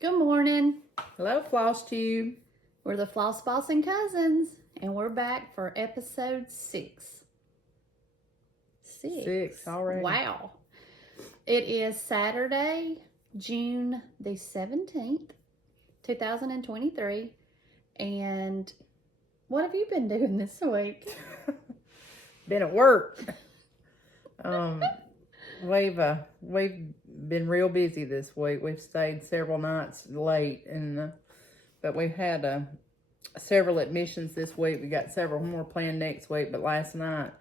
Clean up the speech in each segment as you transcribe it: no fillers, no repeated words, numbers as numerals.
Good morning. Hello, FlossTube. We're the Floss Bossing Cousins, and we're back for episode 6. Six already. Wow. It is Saturday, June the 17th, 2023. And what have you been doing this week? Been at work. We've been real busy this week. We've stayed several nights late, but we've had several admissions this week. We got several more planned next week. But last night,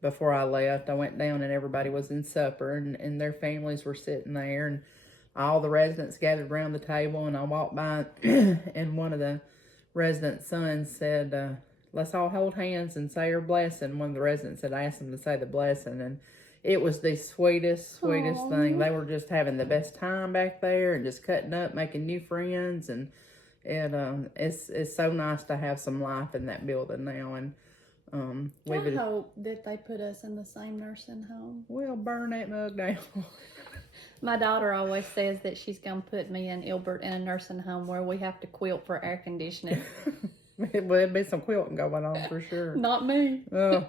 before I left, I went down and everybody was in supper, and their families were sitting there, and all the residents gathered around the table. And I walked by, and one of the residents' sons said, "Let's all hold hands and say our blessing." One of the residents had asked them to say the blessing, and it was the sweetest Aww. thing. They were just having the best time back there and just cutting up, making new friends, and it's so nice to have some life in that building now. And I hope that they put us in the same nursing home. We'll burn that mug down. My daughter always says that she's going to put me and Ilbert in a nursing home where we have to quilt for air conditioning. There'd be some quilting going on for sure. Not me. Oh,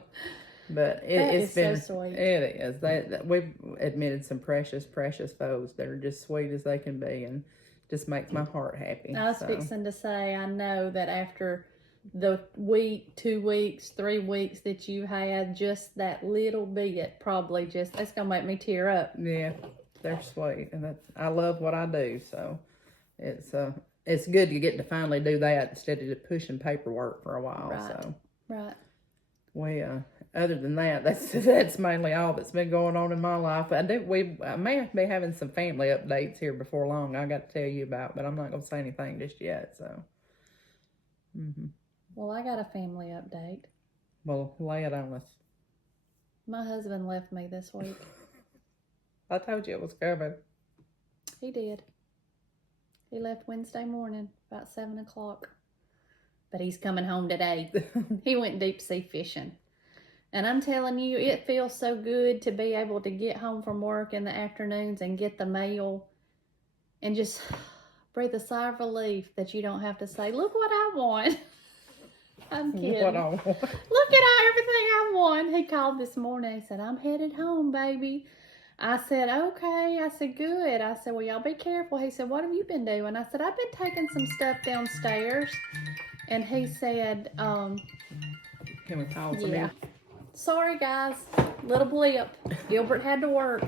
but it's been so sweet. It is. We've admitted some precious foes that are just sweet as they can be, and just makes my heart happy. I was fixing to say, I know that after the week, 2 weeks, 3 weeks that you had, just that little bit, probably just, that's going to make me tear up. Yeah, they're sweet, and I love what I do, so it's good to get to finally do that instead of just pushing paperwork for a while. Right. So Right. we other than that, that's mainly all that's been going on in my life. I may be having some family updates here before long. I got to tell you about, but I'm not going to say anything just yet. So, Well, I got a family update. Well, lay it on us. My husband left me this week. I told you it was coming. He did. He left Wednesday morning about 7 o'clock. But he's coming home today. He went deep sea fishing. And I'm telling you, it feels so good to be able to get home from work in the afternoons and get the mail and just breathe a sigh of relief that you don't have to say, "Look what I want." I'm kidding. What I want. Look at everything I want. He called this morning. He said, "I'm headed home, baby." I said, "Okay." I said, "Good." I said, "Well, y'all be careful." He said, "What have you been doing?" I said, "I've been taking some stuff downstairs." And he said, Can we call some yeah. Sorry, guys. Little blip. Gilbert had to work.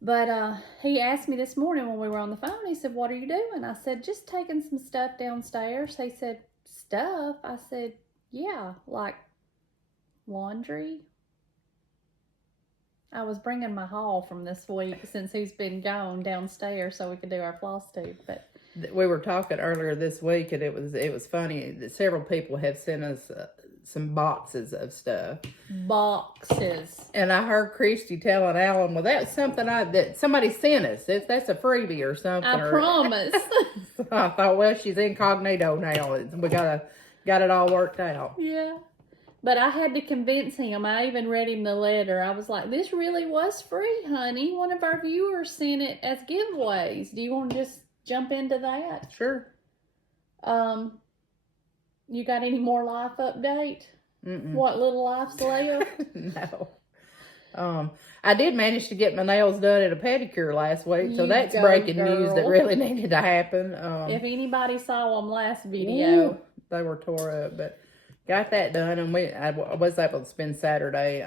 But he asked me this morning when we were on the phone, he said, "What are you doing?" I said, "Just taking some stuff downstairs." He said, "Stuff?" I said, "Yeah, like laundry." I was bringing my haul from this week since he's been gone downstairs so we could do our FlossTube. But we were talking earlier this week, and it was funny that several people have sent us some boxes of stuff. Boxes. And I heard Christy telling Alan, "Well, that's something that somebody sent us. That's a freebie or something." I promise. So I thought, well, she's incognito now. We got it all worked out. Yeah. But I had to convince him. I even read him the letter. I was like, "This really was free, honey. One of our viewers sent it as giveaways. Do you want to just jump into that?" Sure. You got any more life update? Mm-mm. What little life's left? No. I did manage to get my nails done at a pedicure last week, so that's breaking news that really needed to happen. If anybody saw them last video, they were tore up, but got that done, and I was able to spend Saturday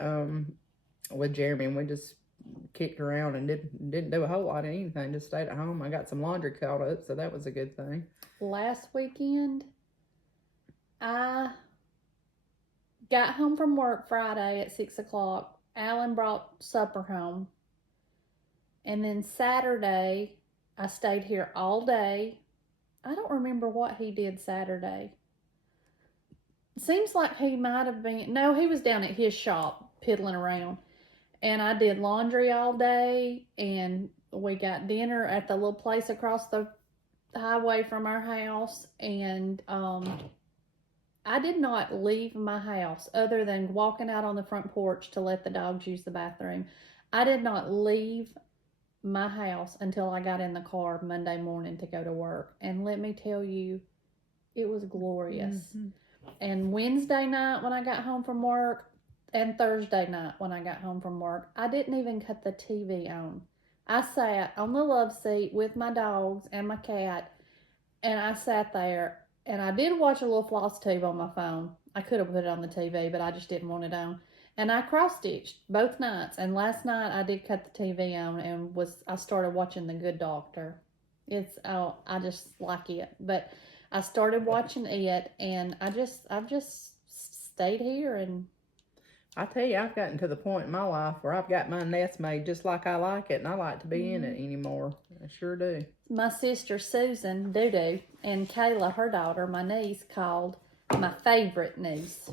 with Jeremy, and we just kicked around and didn't do a whole lot of anything. Just stayed at home. I got some laundry caught up, so that was a good thing. Last weekend, I got home from work Friday at 6 o'clock. Alan brought supper home. And then Saturday, I stayed here all day. I don't remember what he did Saturday. Seems like he might have been... No, he was down at his shop piddling around. And I did laundry all day. And we got dinner at the little place across the highway from our house. And I did not leave my house other than walking out on the front porch to let the dogs use the bathroom. I did not leave my house until I got in the car Monday morning to go to work. And let me tell you, it was glorious. Mm-hmm. And Wednesday night when I got home from work and Thursday night when I got home from work, I didn't even cut the TV on. I sat on the love seat with my dogs and my cat, and I sat there, and I did watch a little FlossTube on my phone. I could have put it on the TV, but I just didn't want it on. And I cross-stitched both nights. And last night I did cut the TV on and I started watching The Good Doctor. I just like it. But I started watching it, and I've just stayed here. And I tell you, I've gotten to the point in my life where I've got my nest made just like I like it, and I like to be in it anymore. I sure do. My sister Susan, Doo-Doo, and Kayla, her daughter, my niece, called, my favorite niece,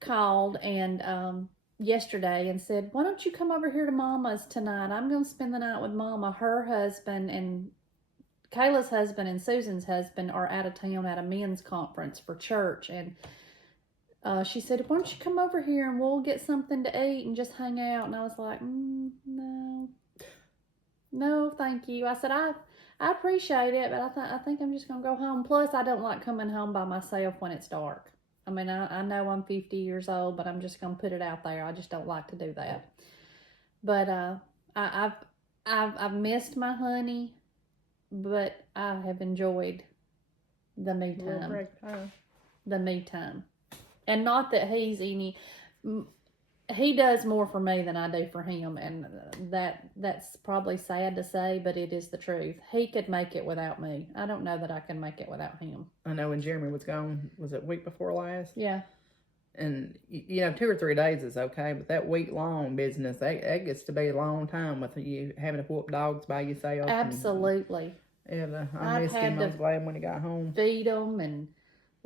called and yesterday and said, why don't you come over here to Mama's tonight? I'm going to spend the night with Mama. Her husband and Kayla's husband and Susan's husband are out of town at a men's conference for church, and she said, why don't you come over here and we'll get something to eat and just hang out? And I was like, no, thank you. I said, I appreciate it, but I think I'm just going to go home. Plus, I don't like coming home by myself when it's dark. I mean, I know I'm 50 years old, but I'm just going to put it out there. I just don't like to do that. But I've missed my honey, but I have enjoyed the me time. The me time. And not that he does more for me than I do for him, and that's probably sad to say, but it is the truth. He could make it without me. I don't know that I can make it without him. I know when Jeremy was gone, was it week before last? Yeah. And, 2 or 3 days is okay, but that week-long business, that gets to be a long time with you having to whoop dogs by yourself. Absolutely. I missed him. I was glad when he got home. Feed them and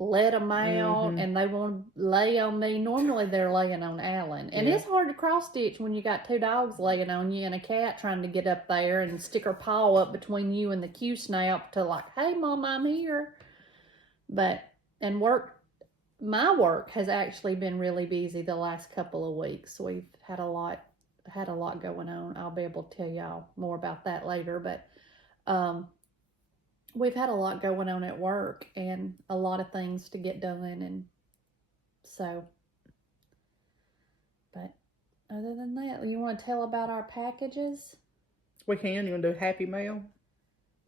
let them out, and they want to lay on me. Normally they're laying on Alan, and it's hard to cross stitch when you got 2 dogs laying on you and a cat trying to get up there and stick her paw up between you and the Q snap to like, hey Mom, I'm here. But my work has actually been really busy the last couple of weeks. We've had a lot going on. I'll be able to tell y'all more about that later, but we've had a lot going on at work and a lot of things to get done, and so, but other than that, you want to tell about our packages? We can. You want to do Happy Mail?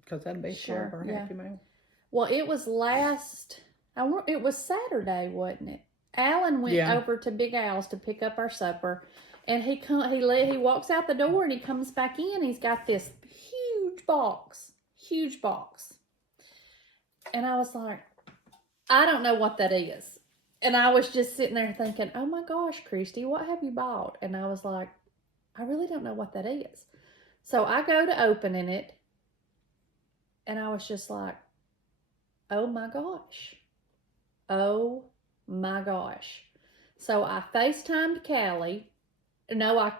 Because that'd be sure, our Happy Mail. Well, it was it was Saturday, wasn't it? Alan went over to Big Al's to pick up our supper, and he walks out the door and he comes back in. He's got this huge box. And I was like, I don't know what that is. And I was just sitting there thinking, oh my gosh, Christy, what have you bought? And I was like, I really don't know what that is. So I go to opening it, and I was just like, oh my gosh. Oh my gosh. So I FaceTimed Callie. No, I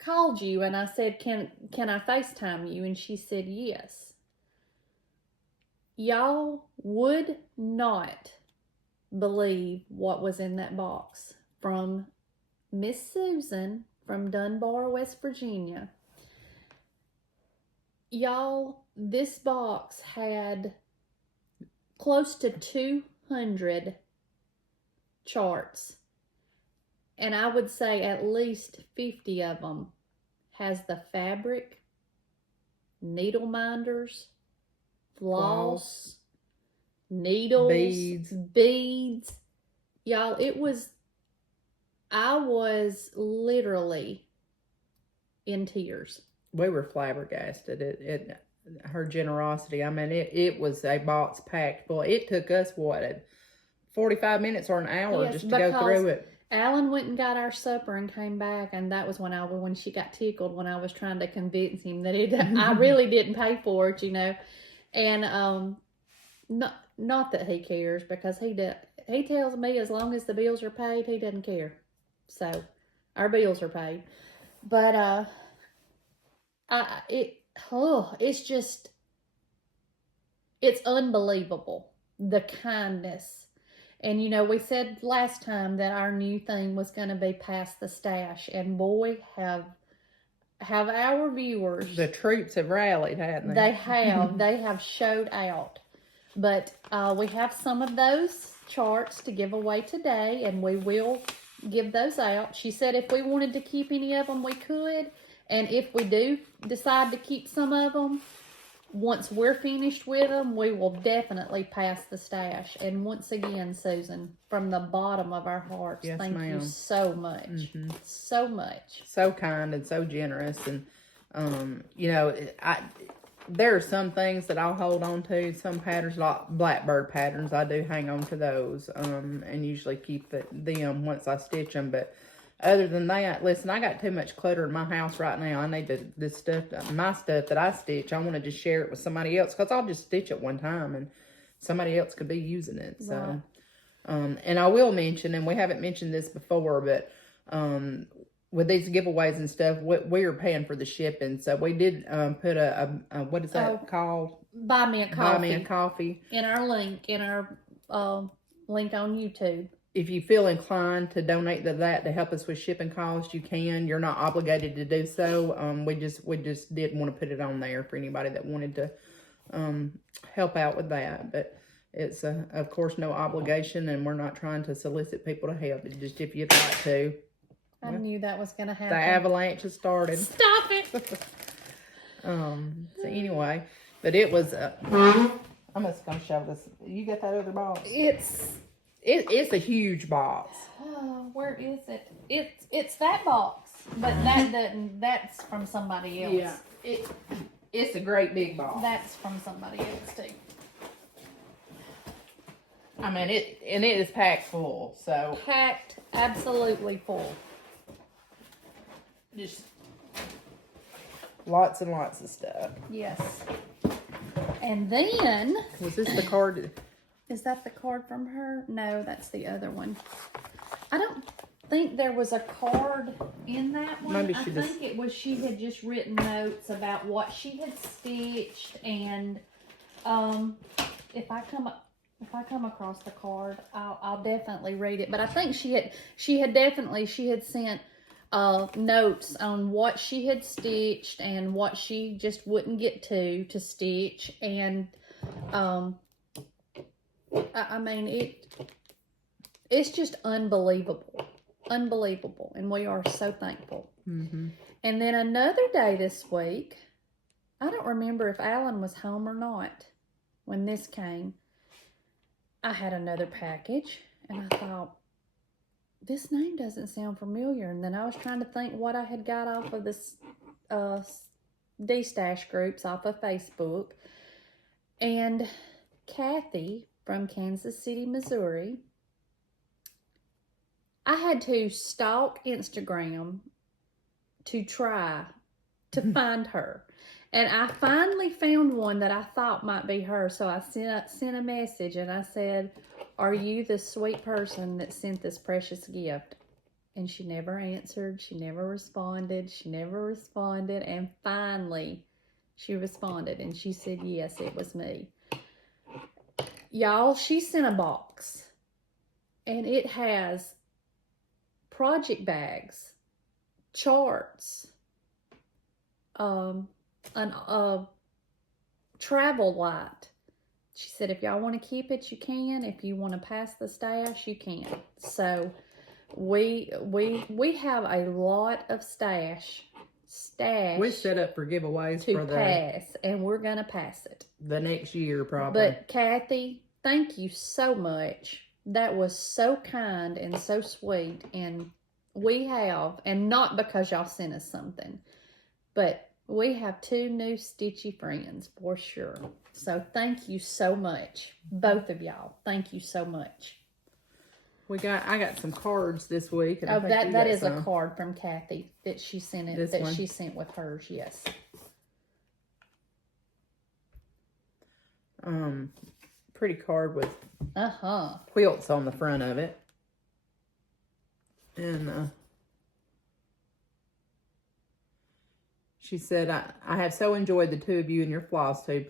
called you and I said, can I FaceTime you? And she said yes. Y'all would not believe what was in that box from Miss Susan from Dunbar, West Virginia. Y'all, this box had close to 200 charts, and I would say at least 50 of them has the fabric, needle minders, floss, needles, beads. Y'all, I was literally in tears. We were flabbergasted at her generosity. I mean, it was a box packed full. It took us, 45 minutes or an hour just to go through it. Alan went and got our supper and came back, and that was when she got tickled when I was trying to convince him that I really didn't pay for it, And not that he cares, because he tells me as long as the bills are paid, he doesn't care. So our bills are paid, but it's unbelievable, the kindness. And we said last time that our new thing was going to be Pass the Stash, and boy, have have our viewers. The troops have rallied, haven't they? They have showed out. But we have some of those charts to give away today, and we will give those out. She said if we wanted to keep any of them, we could. And if we do decide to keep some of them, once we're finished with them, we will definitely pass the stash. And once again, Susan, from the bottom of our hearts, yes, thank ma'am. you so much. So much. So kind and so generous. And, you know, there are some things that I'll hold on to. Some patterns, like blackbird patterns, I do hang on to those and usually keep them once I stitch them. But other than that, listen, I got too much clutter in my house right now. I need this stuff, my stuff that I stitch, I want to just share it with somebody else, because I'll just stitch it one time and somebody else could be using it. So, right. And I will mention, and we haven't mentioned this before, but with these giveaways and stuff, we are paying for the shipping. So we did put a what is that called? Buy Me a Coffee. Buy Me a Coffee. In our link link on YouTube. If you feel inclined to donate to that to help us with shipping costs, you can. You're not obligated to do so. We just did want to put it on there for anybody that wanted to help out with that. But it's of course no obligation, and we're not trying to solicit people to help. It's just if you'd like to. I knew that was going to happen. The avalanche has started. Stop it. So anyway, but it was. I'm just gonna show this. You got that other box? It's a huge box. Oh, where is it? It's that box, but that doesn't. That's from somebody else. Yeah, it's a great big box. That's from somebody else too. I mean it is packed full. So packed, absolutely full. Just lots and lots of stuff. Yes. And then was this the card? Is that the card from her? No, that's the other one. I don't think there was a card in that one. Maybe I think it was she had just written notes about what she had stitched, and if I come across the card, I'll definitely read it. But I think she had sent notes on what she had stitched and what she just wouldn't get to stitch, and I mean, it's just unbelievable, and we are so thankful. And then another day this week, I don't remember if Alan was home or not when this came. I had another package, and I thought, this name doesn't sound familiar. And then I was trying to think what I had got off of this D-Stash groups off of Facebook, and Kathy from Kansas City, Missouri. I had to stalk Instagram to try to find her. And I finally found one that I thought might be her. So I sent a message and I said, are you the sweet person that sent this precious gift? And she never answered. She never responded. And finally, she responded and she said, yes, it was me. Y'all, she sent a box, and it has project bags, charts, a travel light. She said, if y'all want to keep it, you can. If you want to pass the stash, you can. So we have a lot of stash we set up for giveaways to pass, and we're gonna pass it the next year probably. But Kathy, thank you so much. That was so kind and so sweet, and we have, and not because y'all sent us something, but we have 2 new Stitchy Friends for sure. So thank you so much, both of y'all. Thank you so much. I got some cards this week. And that is a card from Kathy that she sent she sent with hers. Yes. Pretty card with Uh-huh. quilts on the front of it. And she said, I have so enjoyed the two of you and your FlossTube.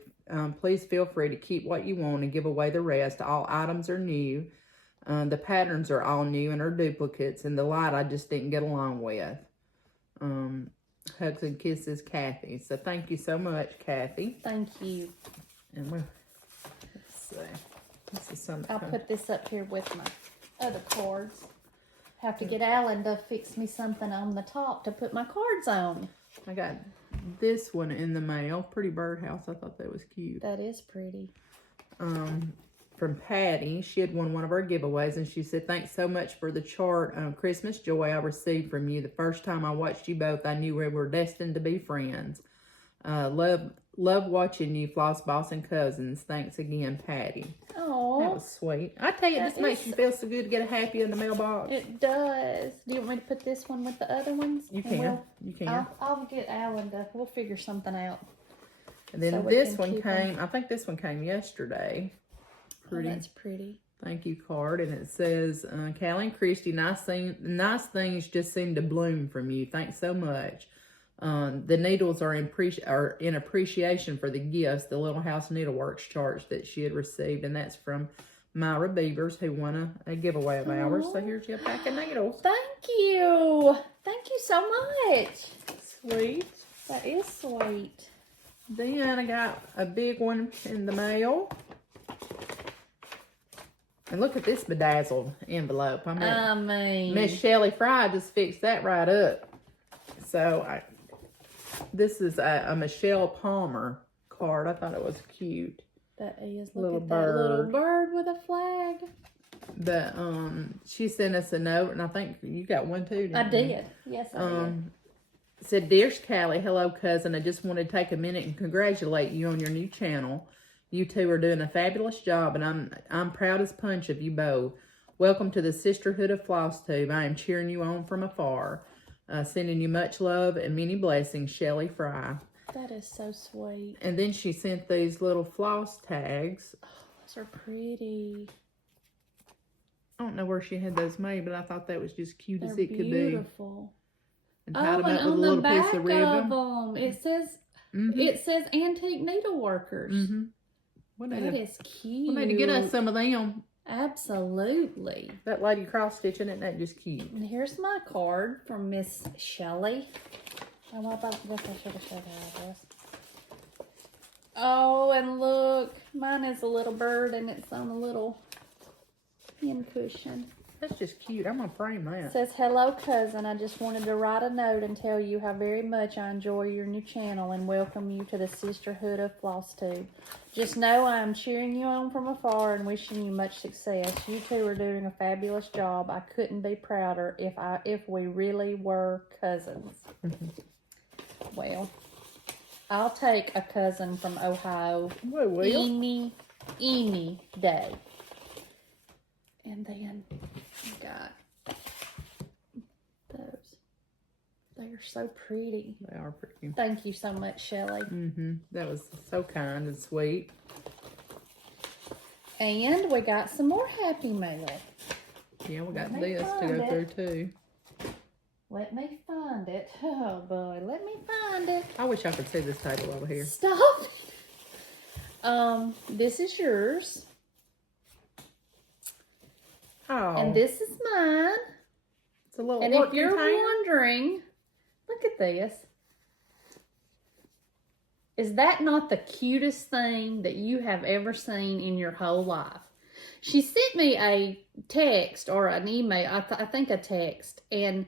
Please feel free to keep what you want and give away the rest. All items are new. The patterns are all new and are duplicates. And the light I just didn't get along with. Hugs and kisses, Kathy. So thank you so much, Kathy. Thank you. And let's see. This is something. I'll put this up here with my other cards. Have to get Alan to fix me something on the top to put my cards on. I got this one in the mail. Pretty birdhouse. I thought that was cute. That is pretty. From Patty. She had won one of our giveaways, and she said, "Thanks so much for the chart on Christmas joy I received from you. The first time I watched you both, I knew we were destined to be friends. Love watching you, Floss Boss and Cousins. Thanks again, Patty." Oh, that was sweet. I tell you, this makes you feel so good to get a happy in the mailbox. It does. Do you want me to put this one with the other ones? You can. You can. I'll get Alan to. We'll figure something out. And then so this one came. I think this one came yesterday. Pretty. Oh, that's pretty. Thank you card, and it says, Callie and Christy, nice things just seem to bloom from you. Thanks so much. The needles are in appreciation for the gifts, the Little House Needleworks charts that she had received, and that's from Myra Beavers, who won a giveaway of ours. So here's your pack of needles. Thank you. Thank you so much. Sweet. That is sweet. Then I got a big one in the mail. And look at this bedazzled envelope. I mean, Miss Shelli Fry just fixed that right up. So this is a Michelle Palmer card. I thought it was cute. That is. Look at that little bird with a flag. But she sent us a note, and I think you got one too. I did. Yes, I did. Said, "Dear Callie, hello cousin. I just wanted to take a minute and congratulate you on your new channel. You two are doing a fabulous job, and I'm proud as punch of you both. Welcome to the Sisterhood of FlossTube. I am cheering you on from afar. Sending you much love and many blessings, Shelli Fry." That is so sweet. And then she sent these little floss tags. Oh, those are pretty. I don't know where she had those made, but I thought that was just cute as it could be. Beautiful. And tied them up with a little piece of ribbon. It says Antique Needleworkers. That is cute. We need to get us some of them. Absolutely. That lady cross stitching, isn't that just cute? And here's my card from Miss Shelli. Oh, I guess I should have showed her address. Oh, and look, mine is a little bird, and it's on a little pin cushion. That's just cute. I'm going to frame that. It says, "Hello, cousin. I just wanted to write a note and tell you how very much I enjoy your new channel and welcome you to the Sisterhood of FlossTube. Just know I am cheering you on from afar and wishing you much success. You two are doing a fabulous job. I couldn't be prouder if we really were cousins." Well, I'll take a cousin from Ohio any day. And then I got those. They are so pretty. They are pretty. Thank you so much, Shelli. That was so kind and sweet. And we got some more Happy Mail. Yeah, we got this to go through too. Let me find it. Oh boy, let me find it. I wish I could see this table over here. Stop. This is yours. Oh. And this is mine. It's a little And if you're wondering, look at this. Is that not the cutest thing that you have ever seen in your whole life? She sent me a text or an email, I think a text, and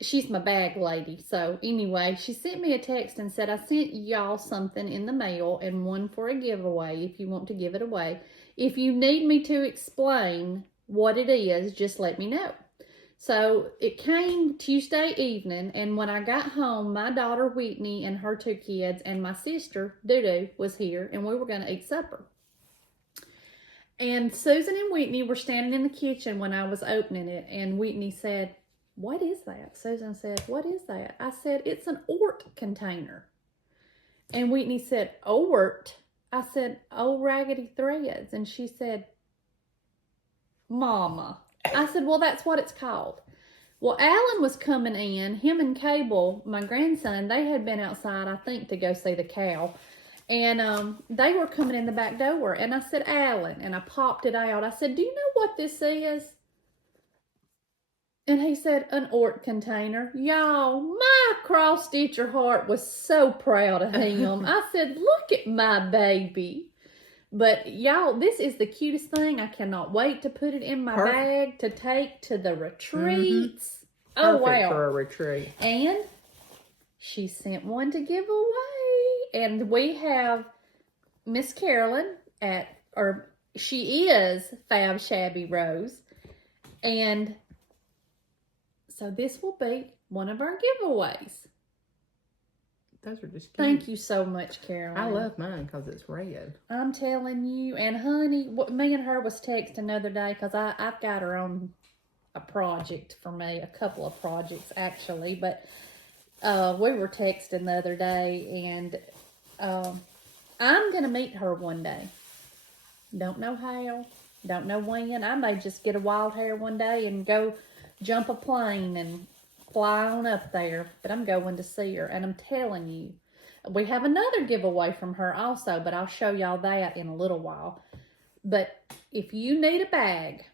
she's my bag lady. So anyway, she sent me a text and said, "I sent y'all something in the mail and one for a giveaway if you want to give it away. If you need me to explain what it is, just let me know." So it came Tuesday evening, and when I got home, my daughter Whitney and her two kids and my sister Dudu was here, and we were going to eat supper. And Susan and Whitney were standing in the kitchen when I was opening it, and Whitney said, "What is that?" Susan said, "What is that?" I said, "It's an Ort container." And Whitney said, "Ort?" I said, "Old Raggedy Threads." And she said, "Mama." I said, "Well, that's what it's called." Well, Alan was coming in. Him and Cable, my grandson, they had been outside, I think, to go see the cow. And they were coming in the back door. And I said, "Alan," and I popped it out. I said, "Do you know what this is?" And he said, an Ort container. Y'all, my cross-stitcher heart was so proud of him. I said, look at my baby. But y'all, this is the cutest thing. I cannot wait to put it in my bag to take to the retreats. Oh, wow. For a retreat. And she sent one to give away. And we have Miss Carolyn she is Fab Shabby Rose. And so this will be one of our giveaways. Those are just cute. Thank you so much, Carolyn. I love mine because it's red. I'm telling you. And honey, me and her was texting the other day because I've got her on a project for me. A couple of projects, actually. But we were texting the other day. And I'm going to meet her one day. Don't know how. Don't know when. I may just get a wild hair one day and go jump a plane and fly on up there. But I'm going to see her. And I'm telling you, we have another giveaway from her also. But I'll show y'all that in a little while. But if you need a bag,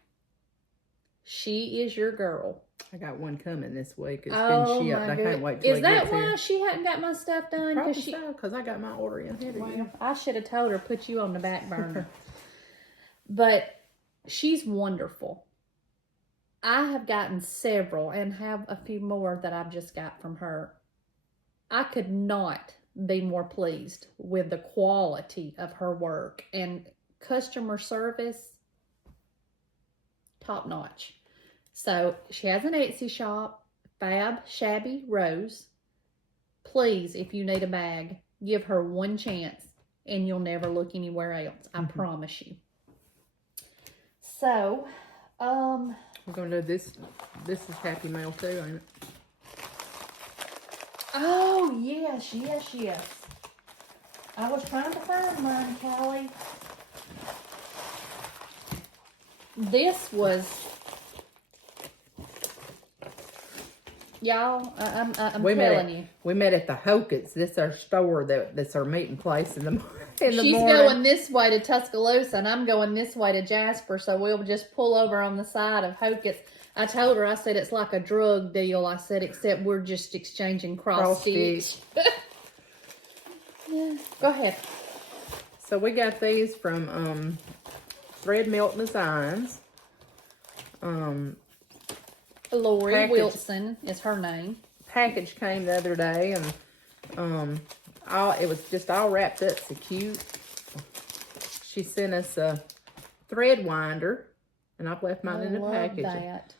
she is your girl. I got one coming this week. It's oh been shipped. My I can't wait Is till it that gets why here. she hadn't got my stuff done? Probably so, because I got my order in here. Well, I should have told her, put you on the back burner. But she's wonderful. I have gotten several and have a few more that I've just got from her. I could not be more pleased with the quality of her work and customer service, top notch. So she has an Etsy shop, Fab Shabby Rose. Please, if you need a bag, give her one chance and you'll never look anywhere else. I promise you. So, we're going to do this. This is Happy Mail too, ain't it? Oh, yes, yes, yes. I was trying to find mine, Callie. This was... Y'all, I'm telling you. We met at the Hokets. This is our store that's our meeting place in the morning. She's going this way to Tuscaloosa, and I'm going this way to Jasper, so we'll just pull over on the side of Hokets. I told her, I said, it's like a drug deal. I said, except we're just exchanging cross-stitch. Yeah, go ahead. So we got these from Thread Milk Designs. Lori Wilson is her name. Package came the other day, and it was just all wrapped up so cute. She sent us a thread winder, and I've left mine in the package. That.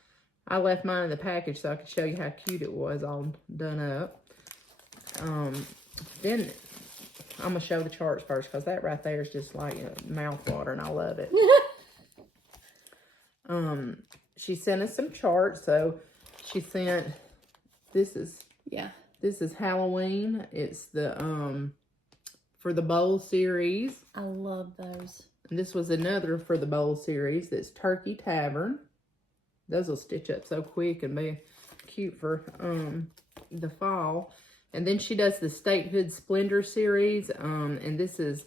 I left mine in the package so I could show you how cute it was all done up. Then I'm going to show the charts first because that right there is just like mouth water and I love it. She sent us some charts. So she sent, this is Halloween. It's the, for the bowl series. I love those. And this was another for the bowl series. That's Turkey Tavern. Those will stitch up so quick and be cute for the fall. And then she does the Statehood Splendor series. And this is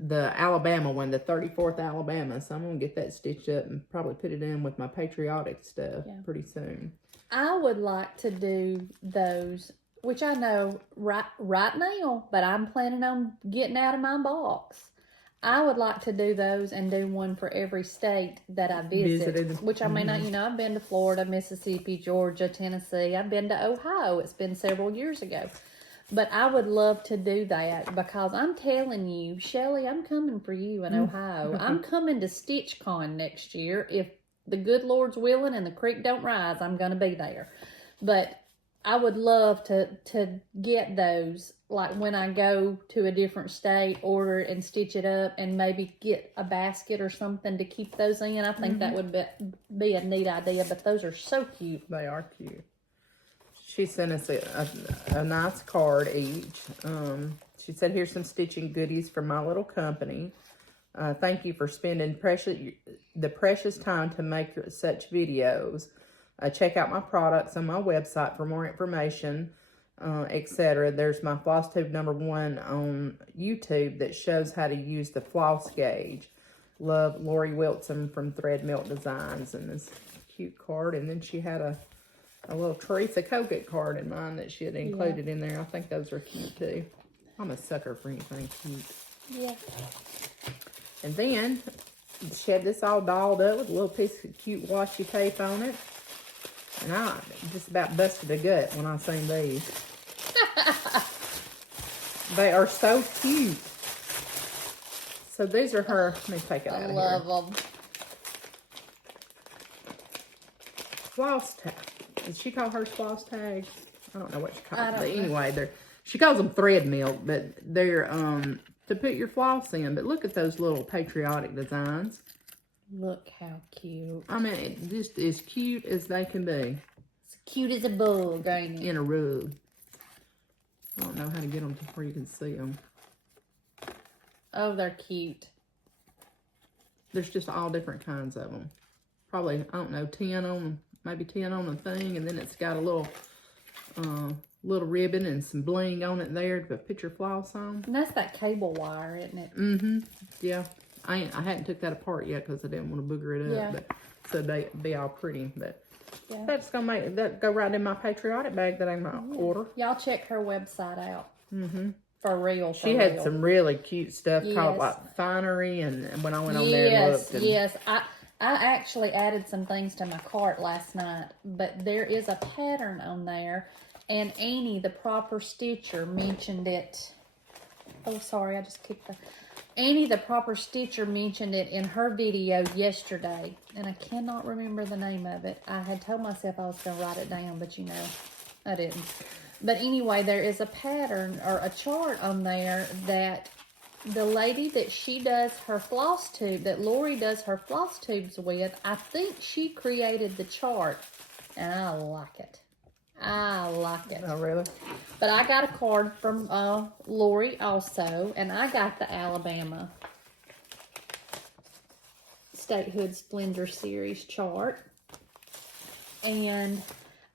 the Alabama one, the 34th Alabama. So I'm going to get that stitched up and probably put it in with my patriotic stuff pretty soon. I would like to do those, which I know right now, but I'm planning on getting out of my box. I would like to do those and do one for every state that I visit. Which I mean, I've been to Florida, Mississippi, Georgia, Tennessee. I've been to Ohio. It's been several years ago. But I would love to do that because I'm telling you, Shelli, I'm coming for you in Ohio. I'm coming to StitchCon next year. If the good Lord's willing and the creek don't rise, I'm going to be there. But I would love to get those, like when I go to a different state, order it and stitch it up and maybe get a basket or something to keep those in. I think that would be a neat idea, but those are so cute. They are cute. She sent us a nice card each. She said, here's some stitching goodies from my little company. Thank you for spending the precious time to make such videos. Check out my products on my website for more information, etc. There's my FlossTube #1 on YouTube that shows how to use the floss gauge. Love, Lori Wilson from Thread Milk Designs, and this cute card. And then she had a little Teresa Kogut card in mine that she had included in there. I think those are cute too. I'm a sucker for anything cute. Yeah. And then she had this all dolled up with a little piece of cute washi tape on it. And I just about busted a gut when I seen these. They are so cute. So these are her, let me take it out of here. I love them. Floss tag. Did she call hers floss tags? I don't know what she calls them. But know. anyway, she calls them thread milk, but they're to put your floss in. But look at those little patriotic designs. Look how cute. I mean, it just as cute as they can be. It's cute as a bug, ain't it? In a rug. I don't know how to get them to where you can see them. Oh, they're cute. There's just all different kinds of them. Probably, I don't know, 10 on, maybe 10 on the thing. And then it's got a little ribbon and some bling on it there to put your floss on. And that's that cable wire, isn't it? Mm-hmm. Yeah. I hadn't took that apart yet because I didn't want to booger it up. Yeah. But so they be all pretty. But Yeah. that's gonna make that go right in my patriotic bag that I'm gonna order. Y'all check her website out. Mm-hmm. For real. She had some really cute stuff called Yes. like finery, and when I went on there and looked. And Yes. I actually added some things to my cart last night, but there is a pattern on there, and Annie, the proper stitcher, mentioned it. Oh, sorry, I just kicked the... Annie, the proper stitcher, mentioned it in her video yesterday, and I cannot remember the name of it. I had told myself I was going to write it down, but you know, I didn't. But anyway, there is a pattern or a chart on there that the lady that she does her floss tube, that Lori does her floss tubes with, I think she created the chart, and I like it. I like it. Oh, really? But I got a card from Lori also, and I got the Alabama Statehood Splendor Series chart. And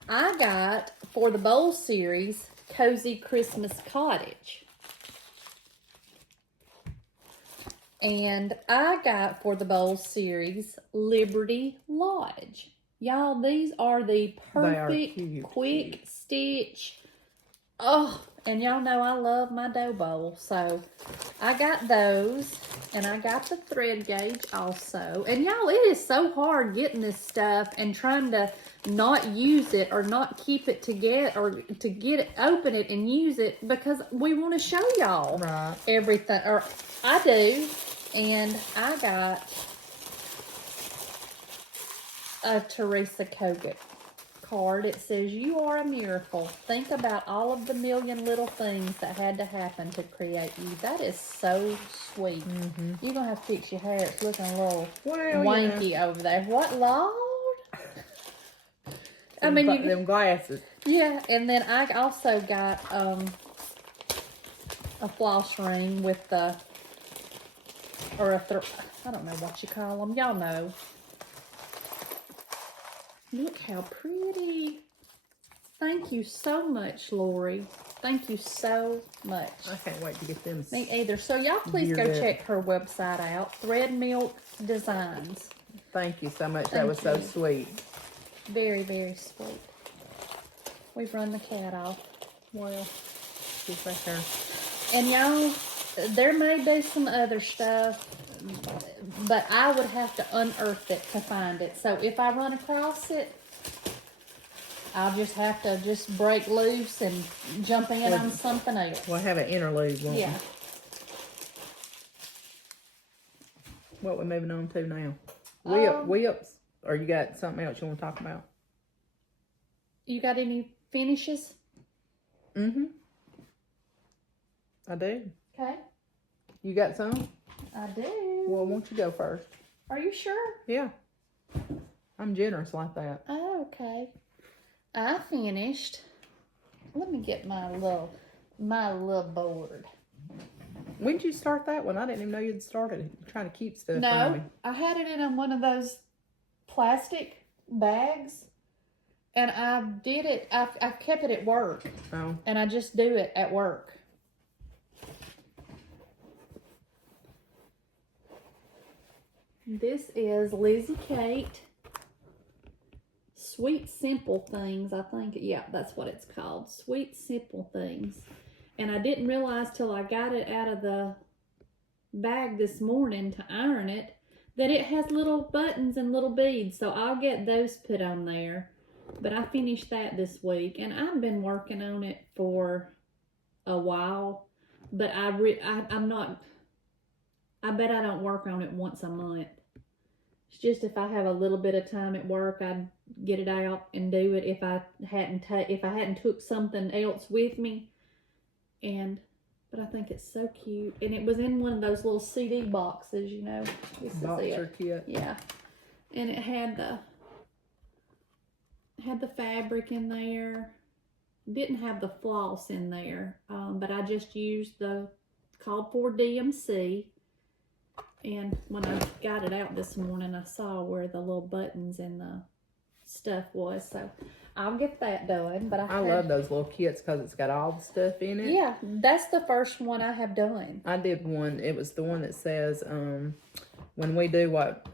I got, for the Bowl Series, Cozy Christmas Cottage. And I got, for the Bowl Series, Liberty Lodge. Y'all, these are the perfect quick stitch. Oh, and y'all know I love my dough bowl. So I got those, and I got the thread gauge also. And y'all, it is so hard getting this stuff and trying to not use it or not keep it together or to get it, open it and use it, because we want to show y'all everything. Or I do. And I got a Teresa Kogut card. It says, "You are a miracle. Think about all of the million little things that had to happen to create you." That is so sweet. You're going to have to fix your hair. It's looking a little wanky over there. What, Lord? I mean, them glasses. Yeah, and then I also got a floss ring with the, or I don't know what you call them. Y'all know. Look how pretty. Thank you so much, Lori. Thank you so much. I can't wait to get them. Me either. So y'all please go check her website out. Thread Milk Designs. Thank you so much. That was so sweet. Very, very sweet. We've run the cat off. Well, she's right there. And y'all, there may be some other stuff, but I would have to unearth it to find it. So if I run across it, I'll just have to just break loose and jump in on something else. We'll have an interlude, won't we? Yeah. What we're moving on to now? Whips? Or you got something else you want to talk about? You got any finishes? Mm-hmm. I do. Okay. You got some? I do. Well, why don't you go first? Are you sure? Yeah. I'm generous like that. Oh, okay. I finished. Let me get my little board. When did you start that one? I didn't even know you'd started it. You're trying to keep stuff from me. No, I had it in one of those plastic bags, and I did it. I've kept it at work. Oh. And I just do it at work. This is Lizzie Kate Sweet Simple Things, I think. Yeah, that's what it's called. Sweet Simple Things. And I didn't realize till I got it out of the bag this morning to iron it that it has little buttons and little beads. So I'll get those put on there. But I finished that this week. And I've been working on it for a while. But I'm not... I bet I don't work on it once a month. It's just if I have a little bit of time at work, I'd get it out and do it if I hadn't took something else with me. But I think it's so cute. And it was in one of those little CD boxes, you know. This Boxer kit. Yeah. And it had the fabric in there. Didn't have the floss in there. But I just used the called for DMC. And when I got it out this morning, I saw where the little buttons and the stuff was. So I'll get that done. But I love those little kits because it's got all the stuff in it. Yeah, that's the first one I have done. I did one. It was the one that says, when we do what?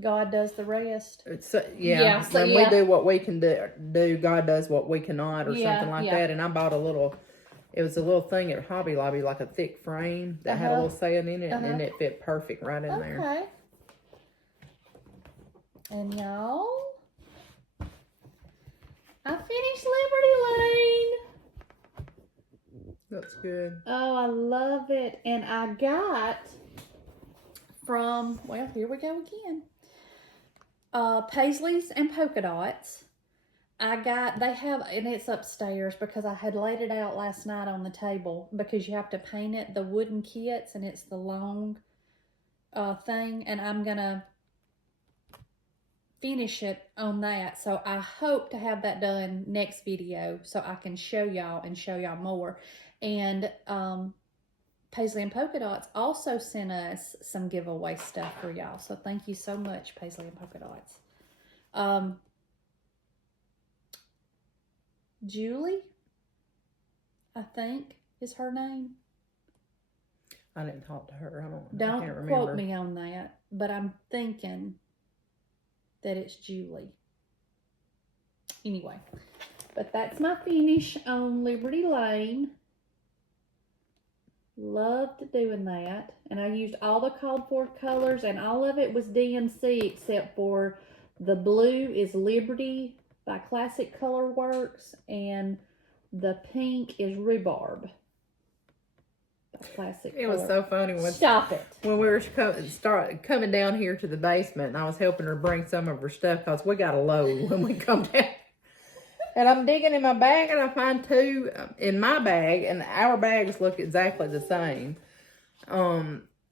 God does the rest. Yeah, when we do what we can do, God does what we cannot, or something like that. And I bought it was a little thing at Hobby Lobby, like a thick frame that had a little saying in it, and it fit perfect right in there. Okay. And y'all, I finished Liberty Lane. That's good. Oh, I love it. And I got from, well, here we go again. Paisleys and Polka Dots. They have, and it's upstairs because I had laid it out last night on the table because you have to paint it, the wooden kits, and it's the long thing, and I'm going to finish it on that. So I hope to have that done next video so I can show y'all and show y'all more. And Paisley and Polka Dots also sent us some giveaway stuff for y'all. So thank you so much, Paisley and Polka Dots. Julie, I think is her name. I didn't talk to her. I Don't can't remember. quote me on that, but I'm thinking that it's Julie. Anyway, but that's my finish on Liberty Lane. Loved doing that. And I used all the called for colors, and all of it was DMC except for the blue is Liberty by Classic Color Works, and the pink is Rhubarb by Classic It Color. was so funny when Stop it. When we were coming down here to the basement, and I was helping her bring some of her stuff because we got a load when we come down. And I'm digging in my bag, and I find two in my bag, and our bags look exactly the same.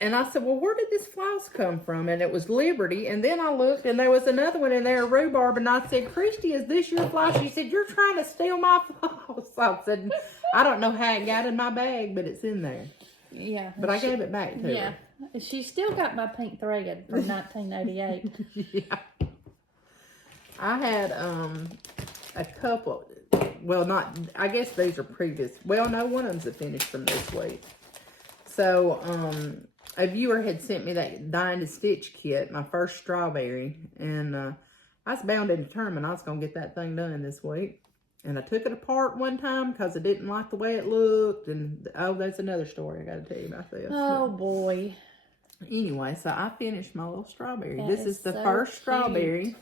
And I said, well, where did this floss come from? And it was Liberty. And then I looked, and there was another one in there, Rhubarb. And I said, Christy, is this your floss? She said, you're trying to steal my floss. I said, I don't know how it got in my bag, but it's in there. Yeah. But I gave it back to her. Yeah. She still got my pink thread from 1988. Yeah. I had a couple. Well, not, I guess these are previous. Well, no, one of them's a finish from this week. So, a viewer had sent me that Dine to Stitch kit, my first strawberry, and I was bound and determined I was going to get that thing done this week. And I took it apart one time because I didn't like the way it looked, and oh, that's another story I got to tell you about this. Oh, boy. Anyway, so I finished my little strawberry. That this is the so first cute. strawberry.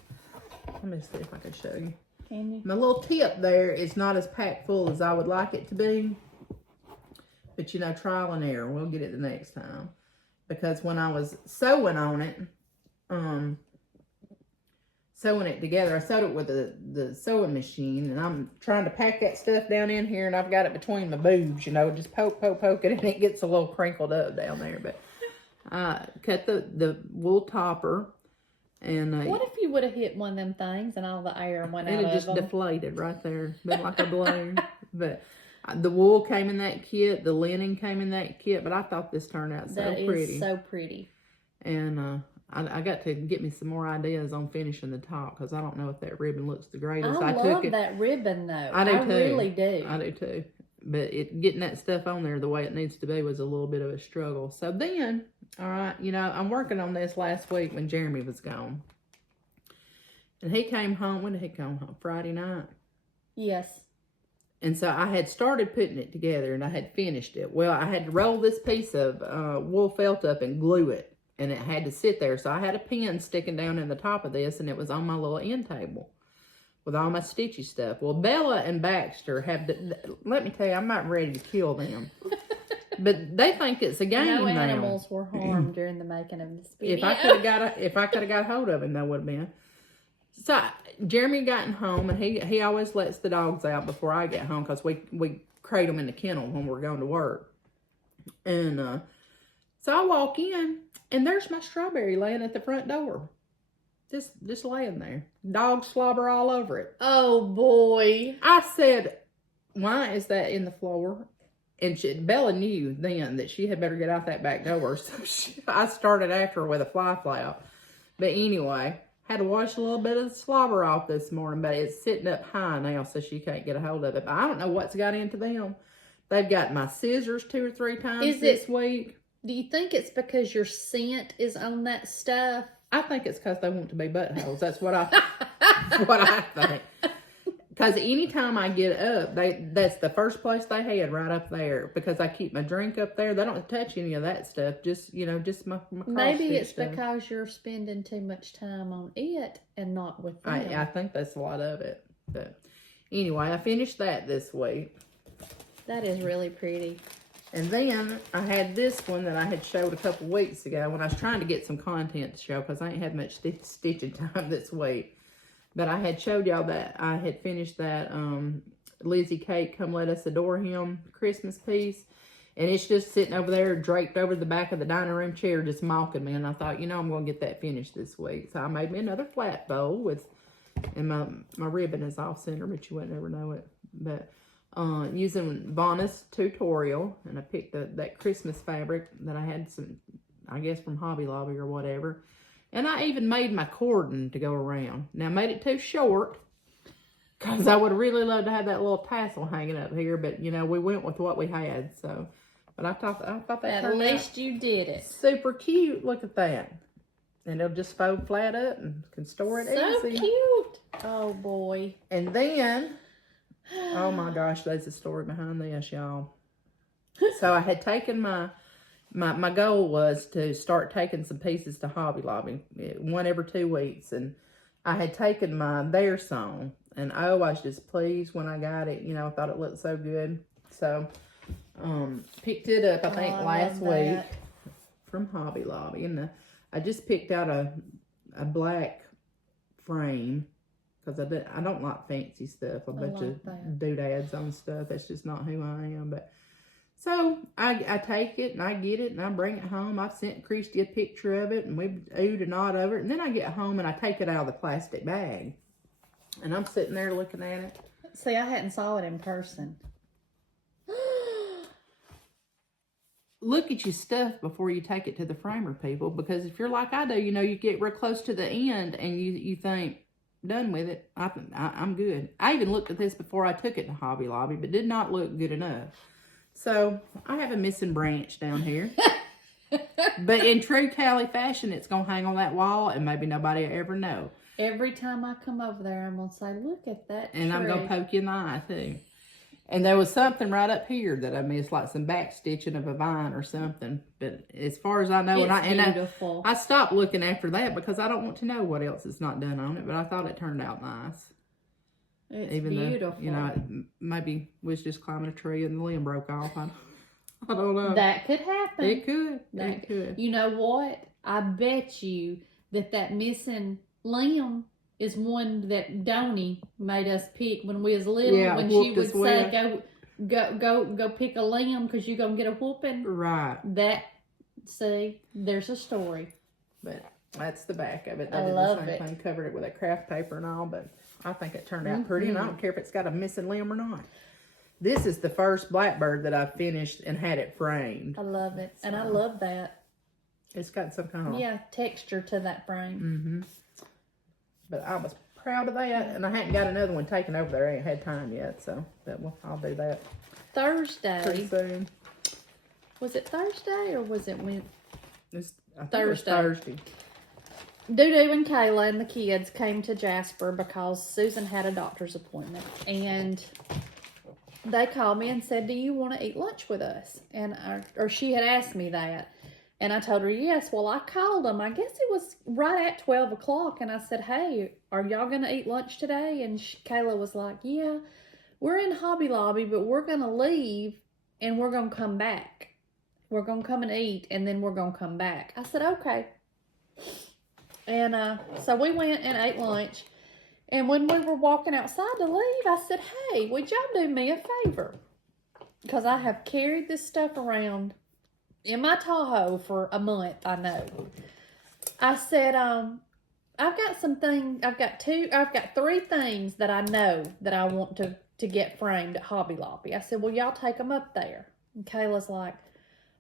Let me see if I can show you. Can you? My little tip there is not as packed full as I would like it to be. But, you know, trial and error. We'll get it the next time. Because when I was sewing on it, sewing it together, I sewed it with the sewing machine. And I'm trying to pack that stuff down in here. And I've got it between my boobs, you know. Just poke it. And it gets a little crinkled up down there. But I cut the wool topper. And What if you would have hit one of them things and all the air went out of it just them? deflated right there. Been like a balloon. But the wool came in that kit. The linen came in that kit. But I thought this turned out so pretty. That is so pretty. And I got to get me some more ideas on finishing the top. Because I don't know if that ribbon looks the greatest. I love that ribbon, though. I do too. Really do. I do too. But getting that stuff on there the way it needs to be was a little bit of a struggle. So then, all right, you know, I'm working on this last week when Jeremy was gone. And he came home, when did he come home? Friday night. Yes. And so I had started putting it together and I had finished it. Well, I had to roll this piece of wool felt up and glue it. And it had to sit there. So I had a pin sticking down in the top of this and it was on my little end table with all my stitchy stuff. Well, Bella and Baxter have, let me tell you, I'm not ready to kill them. But they think it's a game now. No animals were harmed during the making of this video. If I could have got hold of him, that would have been. So Jeremy gotten home, and he always lets the dogs out before I get home because we crate them in the kennel when we're going to work. And so I walk in, and there's my strawberry laying at the front door, just laying there. Dog slobber all over it. Oh boy! I said, "Why is that in the floor?" And Bella knew then that she had better get out that back door. So I started after her with a fly flap. But anyway, had to wash a little bit of the slobber off this morning. But it's sitting up high now, so she can't get a hold of it. But I don't know what's got into them. They've got my scissors 2 or 3 times this week. Do you think it's because your scent is on that stuff? I think it's because they want to be buttholes. That's what I think. Because anytime I get up, that's the first place they head, right up there. Because I keep my drink up there. They don't touch any of that stuff. Just, just my Maybe it's stuff. because you're spending too much time on it and not with them. I think that's a lot of it. But anyway, I finished that this week. That is really pretty. And then I had this one that I had showed a couple weeks ago when I was trying to get some content to show because I ain't had much stitching time this week. But I had showed y'all that I had finished that Lizzie Kate Come Let Us Adore Him Christmas piece. And it's just sitting over there draped over the back of the dining room chair just mocking me. And I thought, I'm going to get that finished this week. So I made me another flat bowl and my ribbon is off center, but you wouldn't ever know it. But using Vonna's tutorial. And I picked that Christmas fabric that I had I guess from Hobby Lobby or whatever. And I even made my cordon to go around. Now, I made it too short because I would really love to have that little tassel hanging up here. But, we went with what we had. So, but I thought that at least you did it. Super cute. Look at that. And it'll just fold flat up and can store it easy. So cute. Oh, boy. And then, oh my gosh, there's a story behind this, y'all. So I had taken my goal was to start taking some pieces to Hobby Lobby, 1 every 2 weeks. And I had taken my Their Song. And I was just pleased when I got it. I thought it looked so good. So, picked it up, I think, last week from Hobby Lobby. And I just picked out a black frame. Because I don't like fancy stuff. A bunch of doodads on stuff. That's just not who I am. But so I take it and I get it and I bring it home. I sent Christy a picture of it and we oohed and awed over it. And then I get home and I take it out of the plastic bag. And I'm sitting there looking at it. See, I hadn't saw it in person. Look at your stuff before you take it to the framer, people. Because if you're like I do, you get real close to the end and you think, done with it. I'm good. I even looked at this before I took it to Hobby Lobby, but did not look good enough. So, I have a missing branch down here. But in true Callie fashion, it's going to hang on that wall and maybe nobody will ever know. Every time I come over there, I'm going to say, look at that tree. And I'm going to poke you in the eye, too. And there was something right up here that I missed, like some back stitching of a vine or something. But as far as I know, beautiful. I stopped looking after that because I don't want to know what else is not done on it. But I thought it turned out nice. It's Even beautiful. Though, it maybe was just climbing a tree and the limb broke off. I don't know. That could happen. It could. It could. You know what? I bet you that missing limb is one that Donnie made us pick when we was little. Yeah, when she would say, well. go pick a limb because you're going to get a whooping. Right. See, there's a story. But that's the back of it. I did love the same it. thing, covered it with a craft paper and all, but I think it turned out pretty, and I don't care if it's got a missing limb or not. This is the first blackbird that I finished and had it framed. I love it. And I love that. It's got some kind of... texture to that frame. But I was proud of that, and I hadn't got another one taken over there. I ain't had time yet, so I'll do that Thursday. pretty soon. Was it Thursday or was it I think it was Thursday? Thursday. Doo-Doo and Kayla and the kids came to Jasper because Susan had a doctor's appointment. And they called me and said, do you want to eat lunch with us? And or she had asked me that. And I told her, yes. Well, I called them. I guess it was right at 12 o'clock. And I said, hey, are y'all going to eat lunch today? And Kayla was like, yeah, we're in Hobby Lobby, but we're going to leave and we're going to come back. We're going to come and eat, and then we're going to come back. I said, okay. And so we went and ate lunch. And when we were walking outside to leave, I said, hey, would y'all do me a favor? Because I have carried this stuff around in my Tahoe for a month, I know. I said, I've got 3 things that I know that I want to get framed at Hobby Lobby. I said, well, y'all take them up there. And Kayla's like,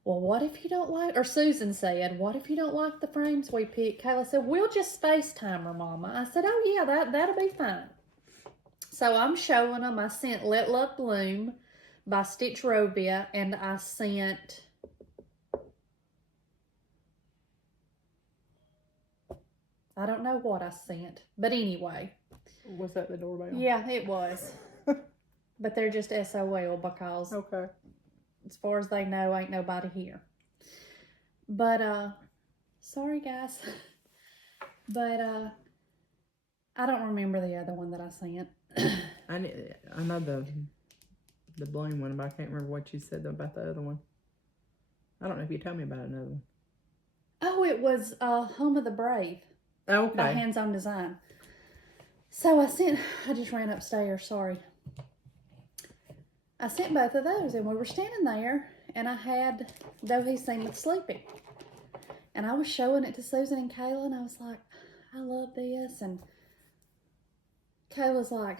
well, what if you don't like, or Susan said, what if you don't like the frames we picked? Kayla said, we'll just FaceTime her, Mama. I said, oh yeah, that'll be fine. So I'm showing them. I sent Let Love Bloom by Stitch Rovia, and I sent I don't know what I sent, but anyway. Was that the doorbell? Yeah, it was. But they're just SOL because, okay, as far as they know, ain't nobody here. But, sorry guys. But, I don't remember the other one that I sent. I know the Bloom one, but I can't remember what you said about the other one. I don't know if you told me about another one. Oh, it was Home of the Brave. Okay. By Hands On Design. So I just ran upstairs, sorry. I sent both of those, and we were standing there, and I had Though He Seemeth Sleepy. And I was showing it to Susan and Kayla, and I was like, I love this. And Kayla's like,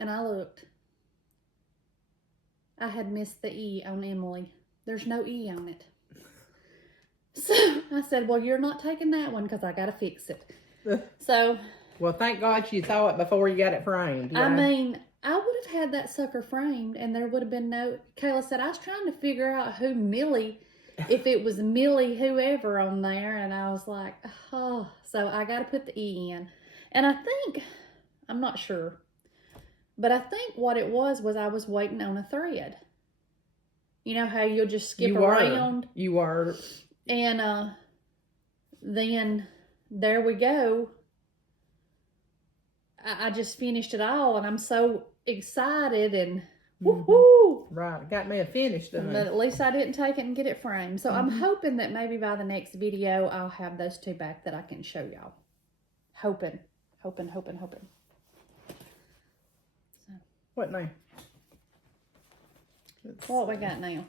and I looked. I had missed the E on Emily. There's no E on it. So I said, well, you're not taking that one because I got to fix it. So. Well, thank God you saw it before you got it framed. Yeah. I mean, I would have had that sucker framed and there would have been no. Kayla said, I was trying to figure out who Millie, if it was Millie whoever on there. And I was like, oh. So I got to put the E in. And I think, I'm not sure, but I think what it was I was waiting on a thread. You know how you'll just skip around? You were. And then there we go. I just finished it all, and I'm so excited and woohoo! Right, got me a finish done. But at least I didn't take it and get it framed. So I'm hoping that maybe by the next video I'll have those 2 back that I can show y'all. Hoping. So. What now? What we got now?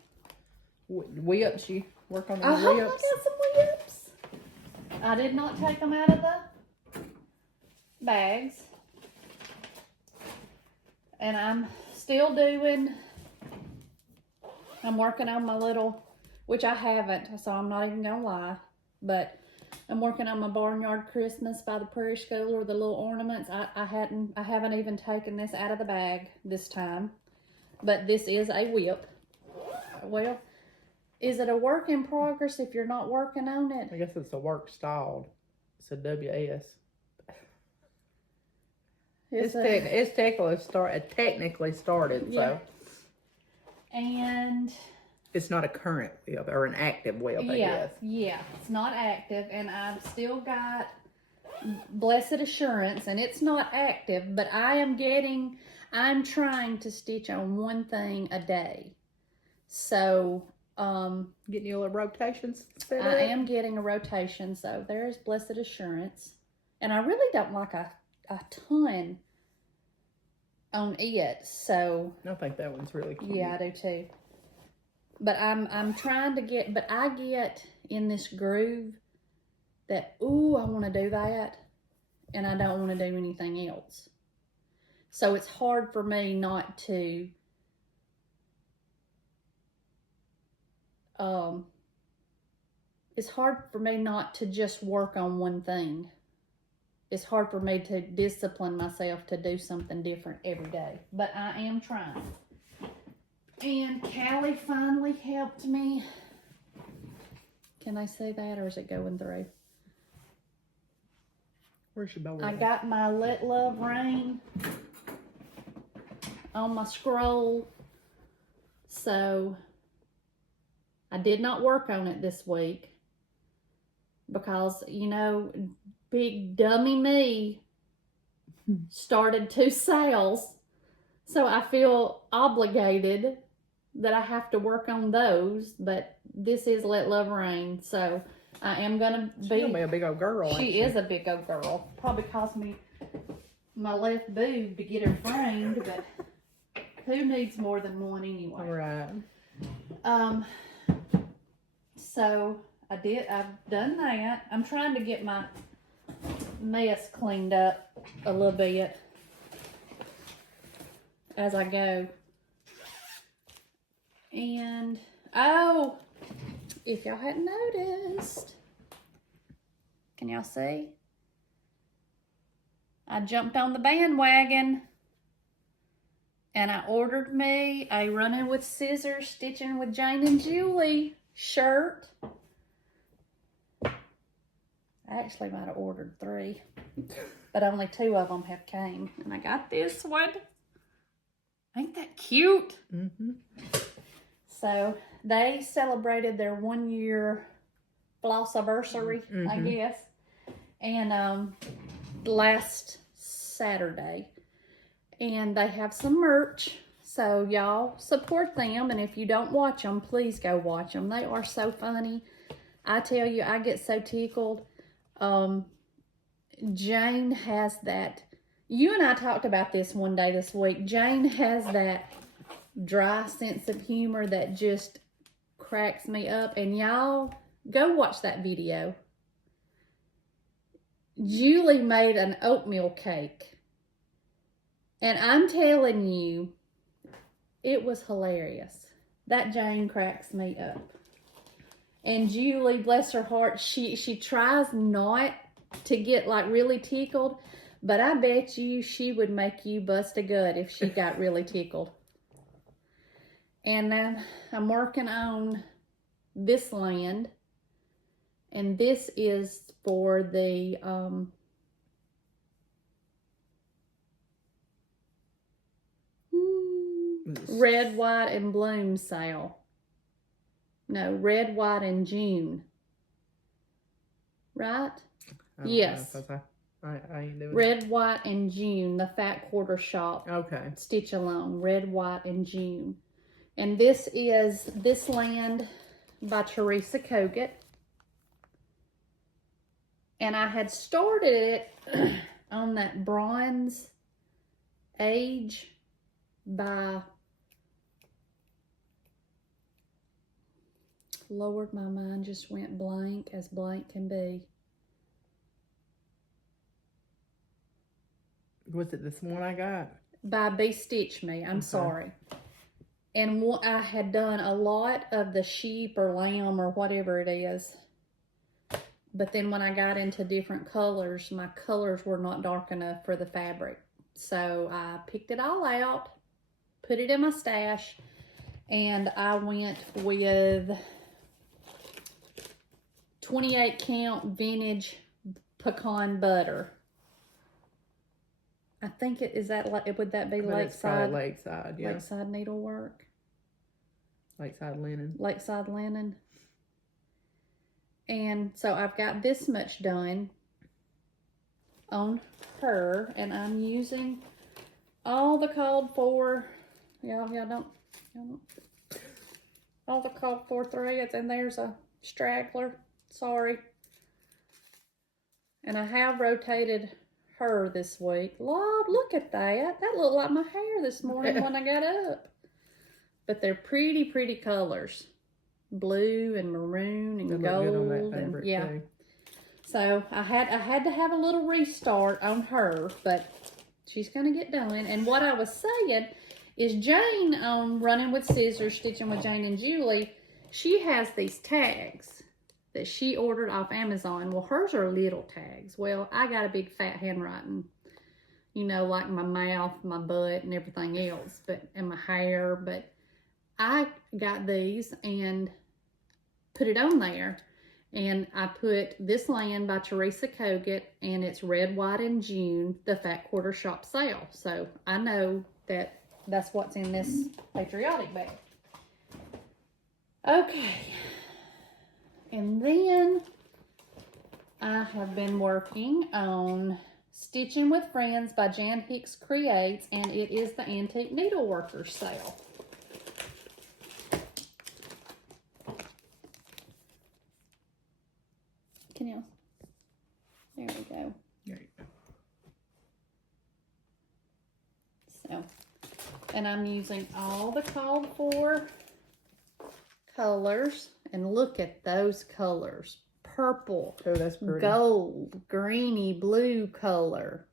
Whips, you work on the I whips. got some whips. I did not take them out of the bags. And I'm still I'm working on my little, which I haven't, so I'm not even gonna lie, but I'm working on my Barnyard Christmas by the Prairie School, or the little ornaments. I haven't even taken this out of the bag this time, but this is a whip. Well, is it a work in progress if you're not working on it? I guess it's a work stalled. It's a WS. It's technically started, yeah. So. And it's not a current whip or an active whip, I guess. Yeah, it's not active, and I've still got Blessed Assurance, and it's not active, but I'm trying to stitch on one thing a day. So, getting your little rotations set I am getting a rotation, so there's Blessed Assurance. And I really don't like a ton on it, so. I think that one's really cute. Yeah, I do too. But I'm trying to get, but I get in this groove that, ooh, I want to do that, and I don't want to do anything else. So it's hard for me not to, it's hard for me not to just work on one thing. It's hard for me to discipline myself to do something different every day, but I am trying. And Callie finally helped me Can I say that, or is it going through? Where's your bowl? I got my Let Love Rain on my scroll. So I did not work on it this week because, you know, big dummy me started 2 sales. So I feel obligated that I have to work on those, but this is Let Love Rain. So I am gonna be. She's gonna be a big old girl. She is a big old girl. Probably cost me my left boob to get her framed, but who needs more than one anyway? Right. So I've done that. I'm trying to get my mess cleaned up a little bit as I go. And oh, if y'all hadn't noticed, can y'all see? I jumped on the bandwagon and I ordered me a Running with Scissors, Stitching with Jane and Julie shirt. I actually might have ordered 3, but only 2 of them have came. And I got this one. Ain't that cute? Mm-hmm. So they celebrated their 1-year flossiversary, I guess. And last Saturday. And they have some merch. So y'all support them. And if you don't watch them, please go watch them. They are so funny. I tell you, I get so tickled. Jane has that. You and I talked about this one day this week. Jane has that dry sense of humor that just cracks me up. And y'all, go watch that video. Julie made an oatmeal cake. And I'm telling you, it was hilarious. That Jane cracks me up. And Julie, bless her heart, she tries not to get like really tickled, but I bet you she would make you bust a gut if she got really tickled. And then I'm working on this land, and this is for the Red, White, and Bloom sale. No, Red, White, and June. Right? Yes. I ain't doing Red, White, and June. The Fat Quarter Shop. Okay. Stitch Alone. Red, White, and June. And this is This Land by Teresa Kogut. And I had started it on that Bronze Age by... Lord, my mind just went blank as blank can be. Was it this one I got? By Be Stitch Me. I'm sorry. And I had done a lot of the sheep or lamb or whatever it is. But then when I got into different colors, my colors were not dark enough for the fabric. So I picked it all out, put it in my stash, and I went with 28 count vintage pecan butter. I think it is that, would that be Lakeside? Lakeside, yeah. Lakeside Needlework. Lakeside Linen. Lakeside Linen. And so I've got this much done on her, and I'm using all the called for, y'all don't, all the called for threads, and there's a straggler. Sorry. And I have rotated her this week. Lord, look at that. That looked like my hair this morning when I got up. But they're pretty, pretty colors. Blue and maroon and gold. Look good on that fabric, yeah. Too. So I had to have a little restart on her, but she's gonna get done. And what I was saying is Jane on Running with Scissors, Stitching with Jane and Julie, she has these tags that she ordered off Amazon. Well, hers are little tags. Well, I got a big fat handwriting, you know, like my mouth, my butt, and everything else, and my hair. But I got these and put it on there. And I put This Land by Teresa Kogut, and it's Red, White, and June, the Fat Quarter Shop sale. So I know that that's what's in this patriotic bag. Okay. And then I have been working on Stitching with Friends by Jan Hicks Creates, and it is the Antique Needleworkers sale. Can you? There we go. There you go. So, and I'm using all the called for colors, and look at those colors. Purple, Oh, that's pretty. gold, greeny blue color.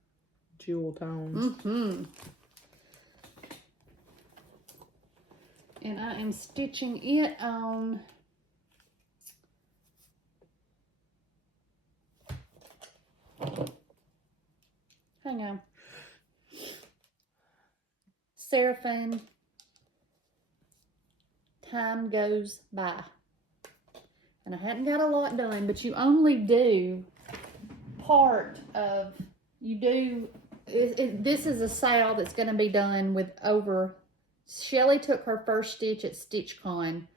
Jewel tones. And I am stitching it on hang on. Seraphim Time Goes By. And I hadn't got a lot done, but you only do part of, this is a sale that's going to be done with over, Shelli took her first stitch at StitchCon,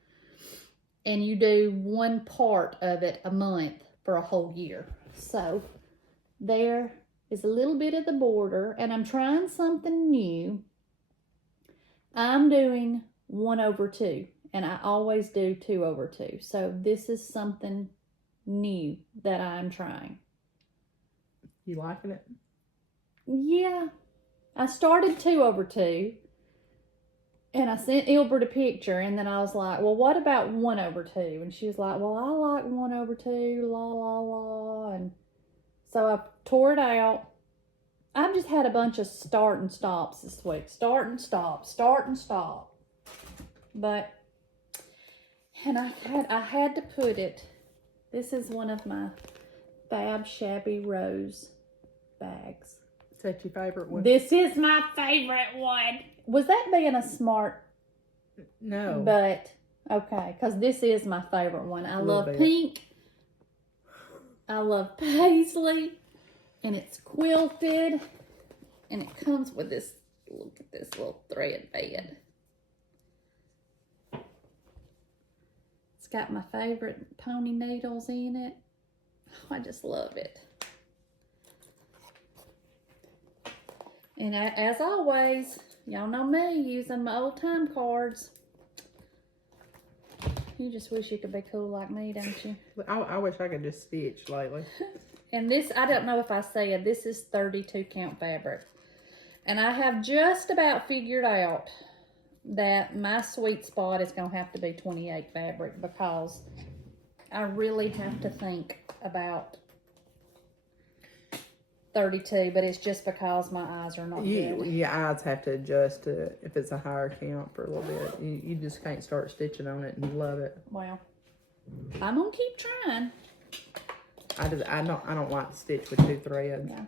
and you do one part of it a month for a whole year. So there is a little bit of the border, and I'm trying something new. I'm doing 1/2, and I always do 2/2. So this is something new that I'm trying. You liking it? Yeah. I started 2/2, and I sent Ilbert a picture, and then I was like, well, what about 1/2? And she was like, well, I like 1/2, la, la, la. And so I tore it out. I've just had a bunch of start and stops this week. Start and stop, start and stop. But, and I had to put it, this is one of my Fab Shabby Rose bags. Is that your favorite one? This is my favorite one. Was that being a smart? No. But, okay, because this is my favorite one. I love pink. I love paisley. And it's quilted. And it comes with this, look at this little thread bed. It's got my favorite pony needles in it. Oh, I just love it. And as always, y'all know me using my old time cards. You just wish you could be cool like me, don't you? I wish I could just stitch lately. And this, I don't know if I said, this is 32 count fabric. And I have just about figured out that my sweet spot is going to have to be 28 fabric, because I really have to think about 32, but it's just because my eyes are not good. Your eyes have to adjust to it if it's a higher count for a little bit. You just can't start stitching on it and you love it. Well, I'm going to keep trying. I don't like to stitch with 2 threads. Yeah.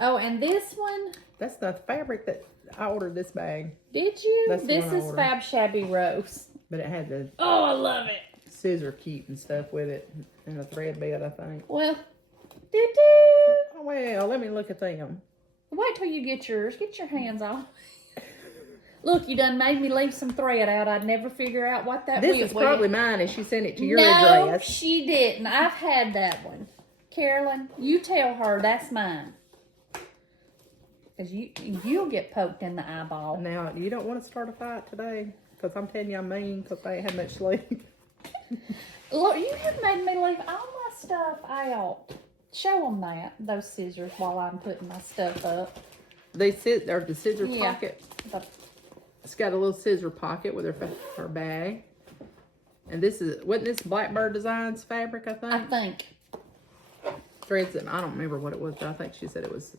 Oh, and this one. That's the fabric that I ordered this bag. Did you? That's the this one I is ordered. Fab Shabby Rose. But it had the Oh, I love it. scissor keep and stuff with it. And a thread bed, I think. Well, Oh, well, let me look at them. wait till you get yours. Get your hands off. Look, you done made me leave some thread out. I'd never figure out what that was. This is probably mine if she sent it to your No, address. she didn't. I've had that one. Carolyn, you tell her that's mine. Because you'll get poked in the eyeball. Now, you don't want to start a fight today? Because I'm telling you I'm mean because I ain't had much sleep. Look, you have made me leave all my stuff out. Show them those scissors, while I'm putting my stuff up. They're the scissor Yeah. pocket. But It's got a little scissor pocket with her bag. And wasn't this Blackbird Designs fabric, I think? I think. Threads that, I don't remember what it was, but I think she said it was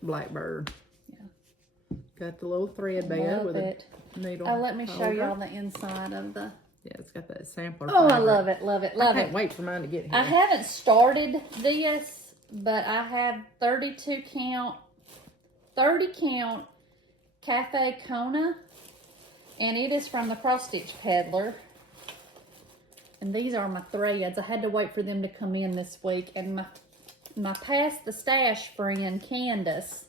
Blackbird. Yeah. Got the little thread bed Love with it. a needle. Oh, let me show holder. y'all the inside of the... Yeah, it's got that sampler. Oh, I fabric. love it, love it, love I can't it. wait for mine to get here. I haven't started this, but I have 32 count, 30 count Cafe Kona, and it is from the Cross Stitch Peddler. And these are my threads. I had to wait for them to come in this week. And my Pass the Stash friend, Candace.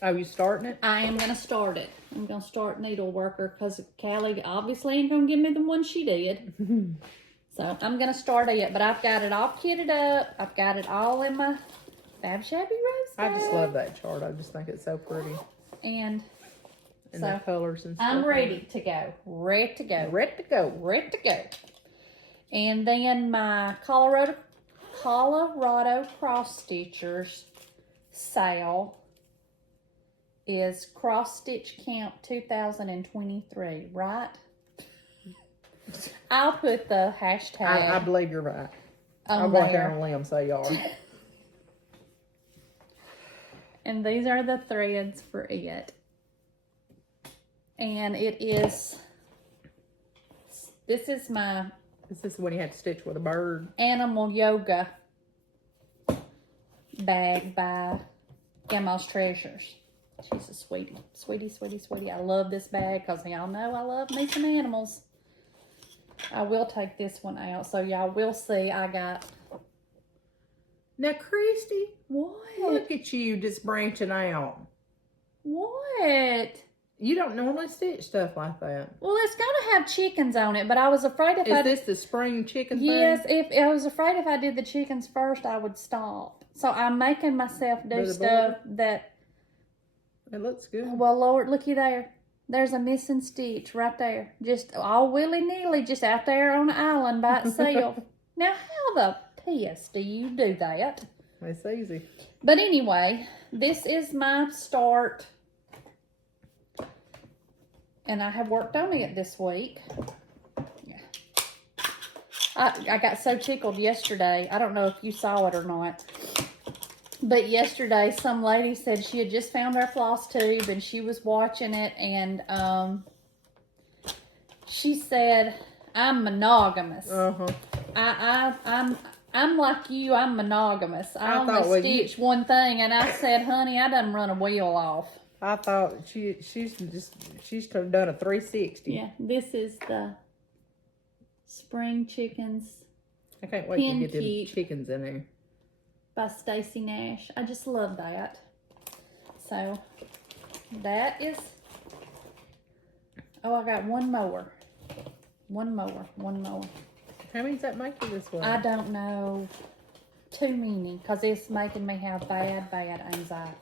Oh, you starting it? I am going to start it. I'm going to start Needleworker because Callie obviously ain't going to give me the one she did. So I'm going to start it. But I've got it all kitted up. I've got it all in my Fab Shabby Rose bag. I just love that chart. I just think it's so pretty. And And so the colors and stuff. I'm ready to go. Ready to go. Ready to go. Ready to go. And then my Colorado cross stitchers sale is Cross Stitch Camp 2023, right? I'll put the hashtag. I believe you're right. On I'll go out there there. on a limb, say you are. And these are the threads for it. And it is, this is my This is when you had to stitch with a bird. Animal Yoga bag by Grandma's Treasures. She's a sweetie. Sweetie, sweetie, sweetie. I love this bag because y'all know I love me some animals. I will take this one out so y'all will see I got... Now, Christy, What? look at you just branching out. What? You don't normally stitch stuff like that. Well, it's going to have chickens on it, but I was afraid if Is this the spring chicken Yes, thing? if I was afraid if I did the chickens first, I would stop. So I'm making myself do With the stuff that... It looks good. Well, Lord, looky there. There's a missing stitch right there. Just all willy-nilly, just out there on the island by itself. Now, how the piss do you do that? It's easy. But anyway, this is my start. And I have worked on it this week. Yeah. I got so tickled yesterday. I don't know if you saw it or not. But yesterday, some lady said she had just found our FlossTube and she was watching it. And she said, I'm monogamous. Uh-huh. I'm like you, I'm monogamous. I I only thought, well, stitch one thing. And I said, honey, I done run a wheel off. I thought she's done a 360. Yeah, this is the Spring Chickens I can't wait to get them Pinky. chickens in there. by Stacy Nash. I just love that. So, that is... Oh, I got one more. One more. How many does that make you this way? I don't know. Too many, because it's making me have bad anxiety.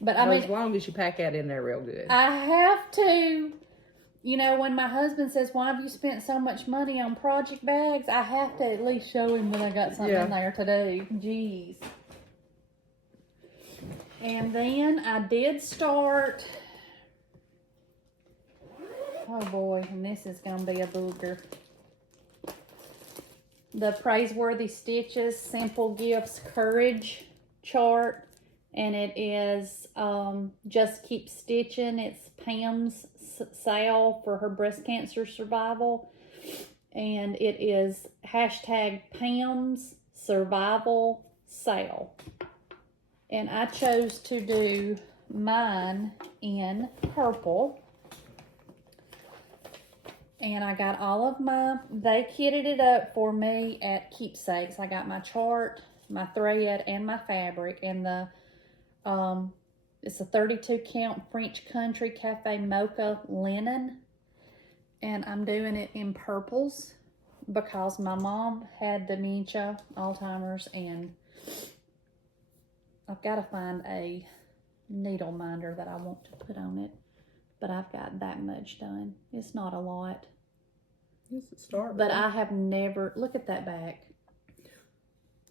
But I mean, as long as you pack that in there real good. I have to, you know, when my husband says, why have you spent so much money on project bags? I have to at least show him that I got something in there to do. Jeez. And then I did start, oh boy, and this is going to be a booger. The Praiseworthy Stitches Simple Gifts Courage chart. And it is Just Keep Stitching. It's Pam's sale for her breast cancer survival. And it is hashtag Pam's survival sale. And I chose to do mine in purple. And I got all of they kitted it up for me at Keepsakes. I got my chart, my thread, and my fabric. And it's a 32 count French Country Cafe Mocha linen. And I'm doing it in purples because my mom had dementia, Alzheimer's, and I've got to find a needle minder that I want to put on it. But I've got that much done. It's not a lot. It's a start. But I have never, look at that back.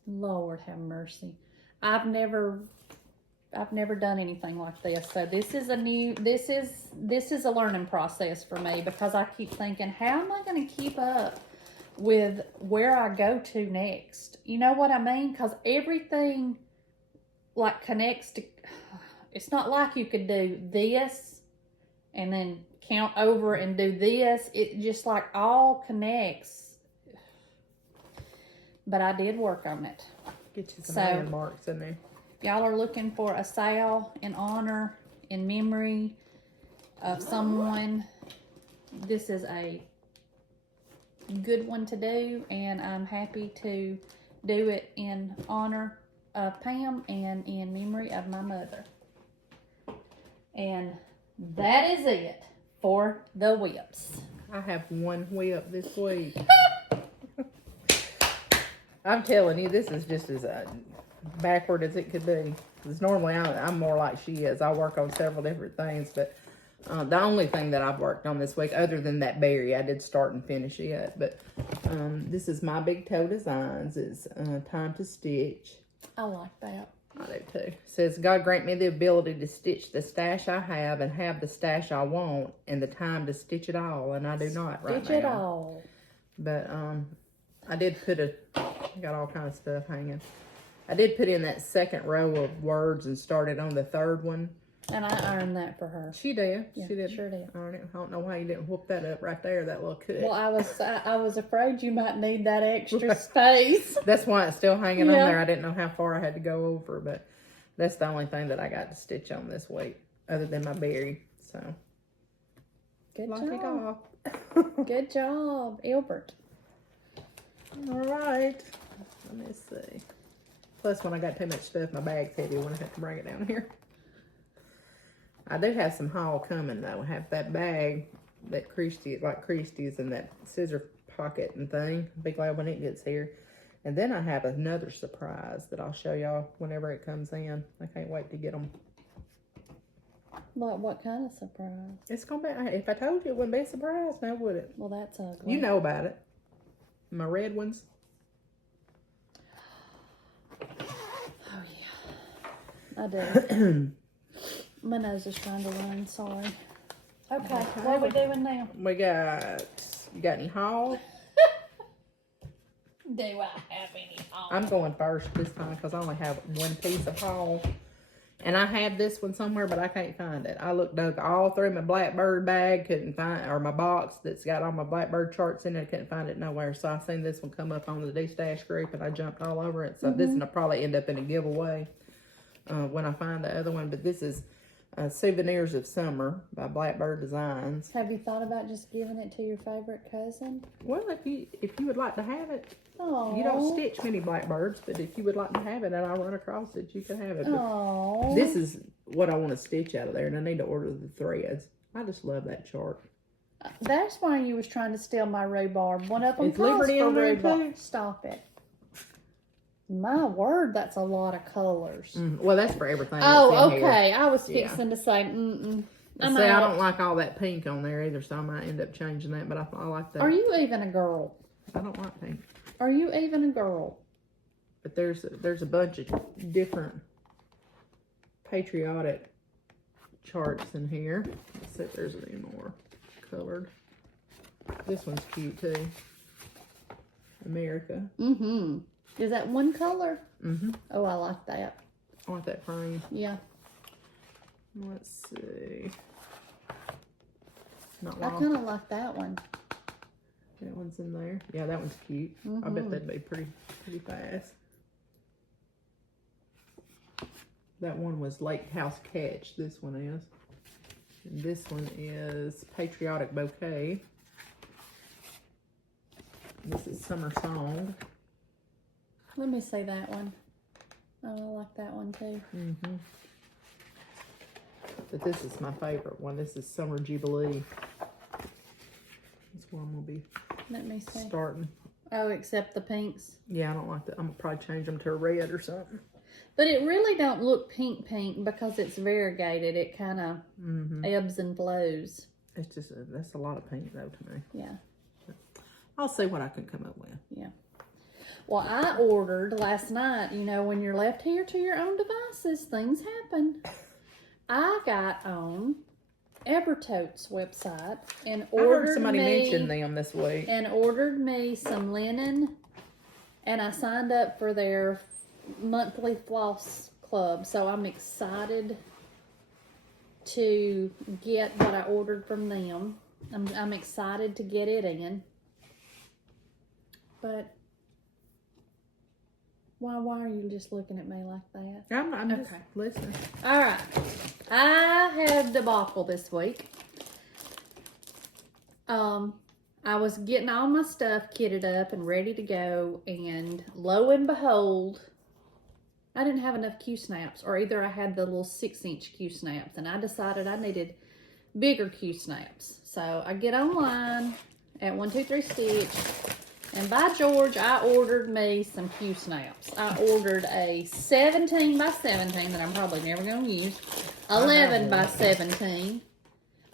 Lord have mercy. I've never done anything like this. So this is a learning process for me because I keep thinking, how am I going to keep up with where I go to next? You know what I mean? Because everything like connects to, it's not like you could do this and then count over and do this. It just like all connects. But I did work on it. Get you some landmarks in there. Y'all are looking for a sale in honor, in memory of someone, this is a good one to do, and I'm happy to do it in honor of Pam and in memory of my mother. And that is it for the whips. I have one whip this week. I'm telling you, this is just as backward as it could be. Because normally I'm more like she is. I work on several different things, but the only thing that I've worked on this week, other than that berry, I did start and finish it. But this is My Big Toe Designs. It's Time to Stitch. I like that. I do too. It says, God grant me the ability to stitch the stash I have and have the stash I want and the time to stitch it all. And I do not right now. Stitch it all. But I did put got all kind of stuff hanging. I did put in that second row of words and started on the third one. And I ironed that for her. She did. Yeah, She did. Sure did. I don't know why you didn't whoop that up right there, that little cut. Well, I was afraid you might need that extra space. That's why it's still hanging Yeah. on there. I didn't know how far I had to go over, but that's the only thing that I got to stitch on this week, other than my berry. So, Good lock it job. off. Good job, Albert. All right. Let me see. Plus, when I got too much stuff, my bag's heavy when I have to bring it down here. I do have some haul coming, though. I have that bag that Christy, like Christy's, and that scissor pocket and thing. Be glad when it gets here. And then I have another surprise that I'll show y'all whenever it comes in. I can't wait to get them. What kind of surprise? It's going to be, if I told you it wouldn't be a surprise, now would it? Well, that's ugly. You know about it. My red ones. Oh, yeah. I do. My nose is trying to run, sorry. Okay, what are we doing now? We got, you got any haul? Do I have any haul? I'm going first this time because I only have one piece of haul. And I had this one somewhere, but I can't find it. I dug all through my Blackbird bag, couldn't find, or my box that's got all my Blackbird charts in it, couldn't find it nowhere. So I seen this one come up on the D-Stash group and I jumped all over it. So this one will probably end up in a giveaway when I find the other one. But this is Souvenirs of Summer by Blackbird Designs. Have you thought about just giving it to your favorite cousin? Well, if you would like to have it, Oh. you don't stitch many Blackbirds, but if you would like to have it and I run across it, you can have it. Oh. This is what I want to stitch out of there, and I need to order the threads. I just love that chart. That's why you was trying to steal my rhubarb. One of them Is calls Liberty for on there rhubarb. too? Stop it. My word, that's a lot of colors. Well, that's for everything. Oh, that's in okay. Here. I was fixing to say, I'm See, I out. don't like all that pink on there either, so I might end up changing that, but I like that. Are you even a girl? I don't like pink. Are you even a girl? But there's a bunch of different patriotic charts in here. Let's see if there's any more colored. This one's cute too. America. Mm-hmm. Is that one color? Mm-hmm. Oh, I like that. I want that frame. Yeah. Let's see. Not I long. kind of like that one. That one's in there. Yeah, that one's cute. I bet that'd be pretty fast. That one was Lake House Catch. This one is. And this one is Patriotic Bouquet. This is Summer Song. Let me see that one. Oh, I like that one too. Mm-hmm. But this is my favorite one. This is Summer Jubilee. That's where I'm going to be Let me see. starting. Oh, except the pinks. Yeah, I don't like that. I'm going to probably change them to a red or something. But it really don't look pink because it's variegated. It kind of ebbs and flows. It's just, that's a lot of pink though to me. Yeah. I'll see what I can come up with. Yeah. Well, I ordered last night, you know, when you're left here to your own devices, things happen. I got on Evertote's website and ordered I heard somebody mention them this week. And ordered me some linen, and I signed up for their monthly floss club. So I'm excited to get what I ordered from them. I'm excited to get it in. But why are you just looking at me like that? I'm just listening. All right. I had a debacle this week. I was getting all my stuff kitted up and ready to go, and lo and behold, I didn't have enough Q-snaps, or either I had the little 6-inch Q-snaps, and I decided I needed bigger Q-snaps. So I get online at 123 Stitch, and by George, I ordered me some Q-snaps. I ordered a 17 by 17 that I'm probably never going to use, 11 by 17,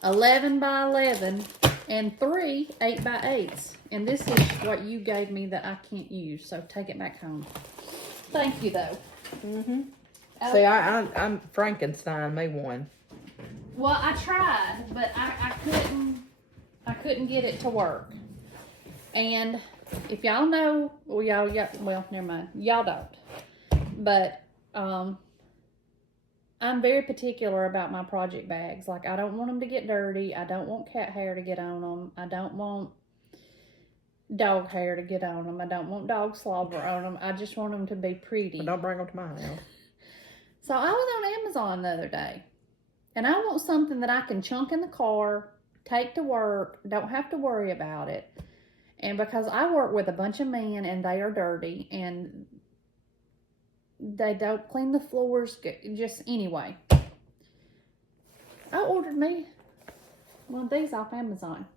11 by 11, and 3 8 by 8s. And this is what you gave me that I can't use, so take it back home. Thank you, though. See, I'm Frankenstein, me one. Well, I tried, but I couldn't get it to work. And if y'all know, well, never mind. Y'all don't. But I'm very particular about my project bags. Like, I don't want them to get dirty. I don't want cat hair to get on them. I don't want dog hair to get on them. I don't want dog slobber on them. I just want them to be pretty. But don't bring them to my house. So I was on Amazon the other day, and I want something that I can chunk in the car, take to work, don't have to worry about it. And because I work with a bunch of men and they are dirty and they don't clean the floors, just anyway. I ordered me one of these off Amazon.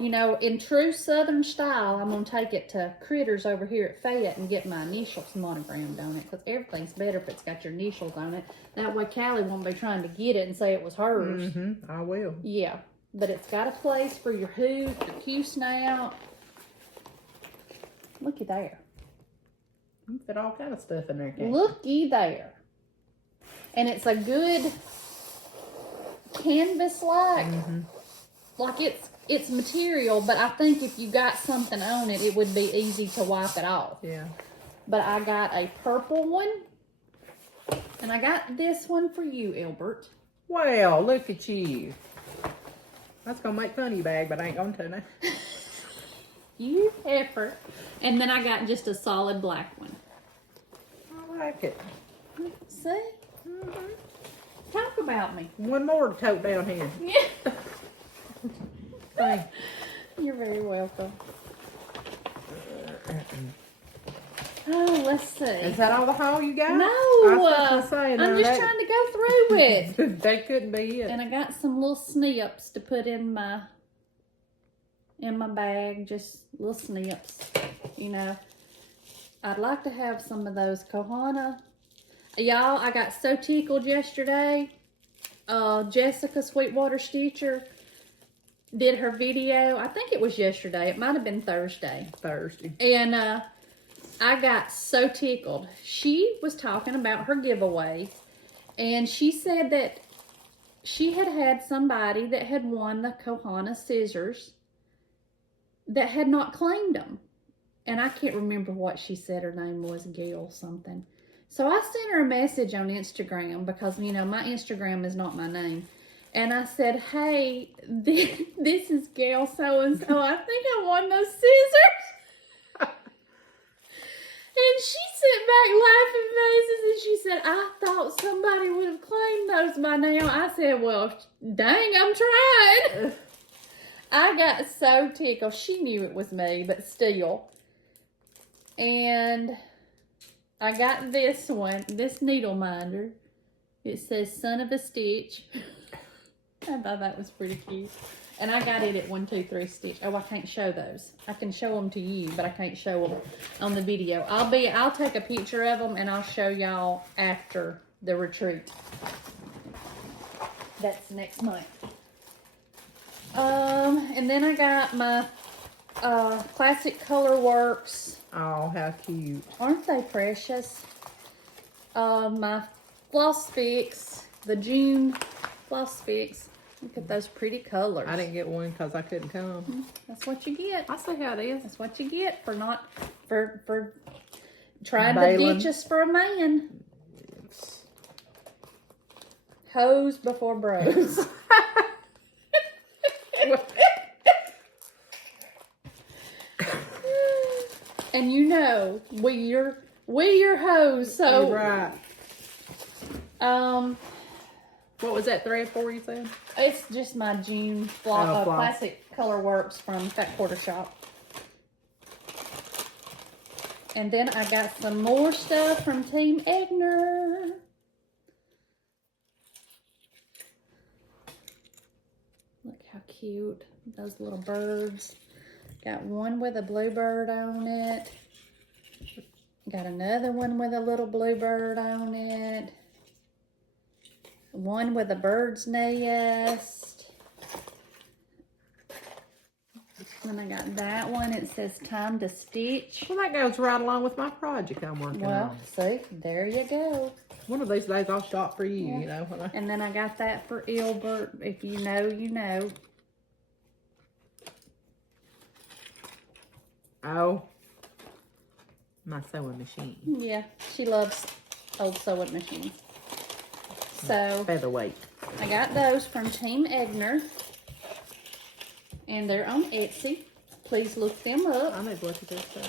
You know, in true Southern style, I'm going to take it to Critters over here at Fayette and get my initials monogrammed on it. Because everything's better if it's got your initials on it. That way Callie won't be trying to get it and say it was hers. I will. Yeah. But it's got a place for your hoof, your Q-snout. Looky there. You put all kind of stuff in there, Kate. Looky there. And it's a good canvas-like. Like it's material, but I think if you got something on it, it would be easy to wipe it off. Yeah. But I got a purple one, and I got this one for you, Albert. Well, look at you. That's going to make funny bag, but I ain't going to now. You heifer. And then I got just a solid black one. I like it. See? Talk about me. One more to tote down here. Yeah. Thanks. You're very welcome. Oh, let's see. Is that all the haul you got? No, I was supposed to say, I'm just trying to go through it. They couldn't be it. And I got some little snips to put in my bag, just little snips, you know. I'd like to have some of those Kohana. Y'all, I got so tickled yesterday. Jessica Sweetwater Stitcher did her video. I think it was yesterday. It might have been Thursday. And I got so tickled. She was talking about her giveaway, and she said that she had somebody that had won the Kohana scissors that had not claimed them. And I can't remember what she said her name was, Gail something. So I sent her a message on Instagram because, you know, my Instagram is not my name. And I said, hey, this is Gail so-and-so. I think I won those scissors. And she sent back laughing faces and she said, I thought somebody would have claimed those by now. I said, well, dang, I'm trying. I got so tickled. She knew it was me, but still. And I got this one, this needle minder. It says son of a stitch. I thought that was pretty cute. And I got it at 123 Stitch. Oh, I can't show those. I can show them to you, but I can't show them on the video. I'll take a picture of them and I'll show y'all after the retreat. That's next month. And then I got my Classic Color Works. Oh, how cute. Aren't they precious? My Floss Fix, the June Floss Fix. Look at those pretty colors. I didn't get one because I couldn't come. That's what you get. I see how it is. That's what you get for trying to ditch us for a man. Yes. Hoes before bros. And you know, we your hoes, so You're right. What was that thread for, you said? It's just my June classic color works from Fat Quarter Shop. And then I got some more stuff from Team Egner. Look how cute. Those little birds. Got one with a bluebird on it. Got another one with a little bluebird on it. One with a bird's nest. And I got that one. It says time to stitch. Well, that goes right along with my project I'm working on. Well, see, there you go. One of these days I'll shop for you, you know. And then I got that for Ilbert. If you know, you know. Oh. My sewing machine. Yeah, she loves old sewing machines. So, featherweight. I got those from Team Egner. And they're on Etsy. Please look them up. I need to look at this too.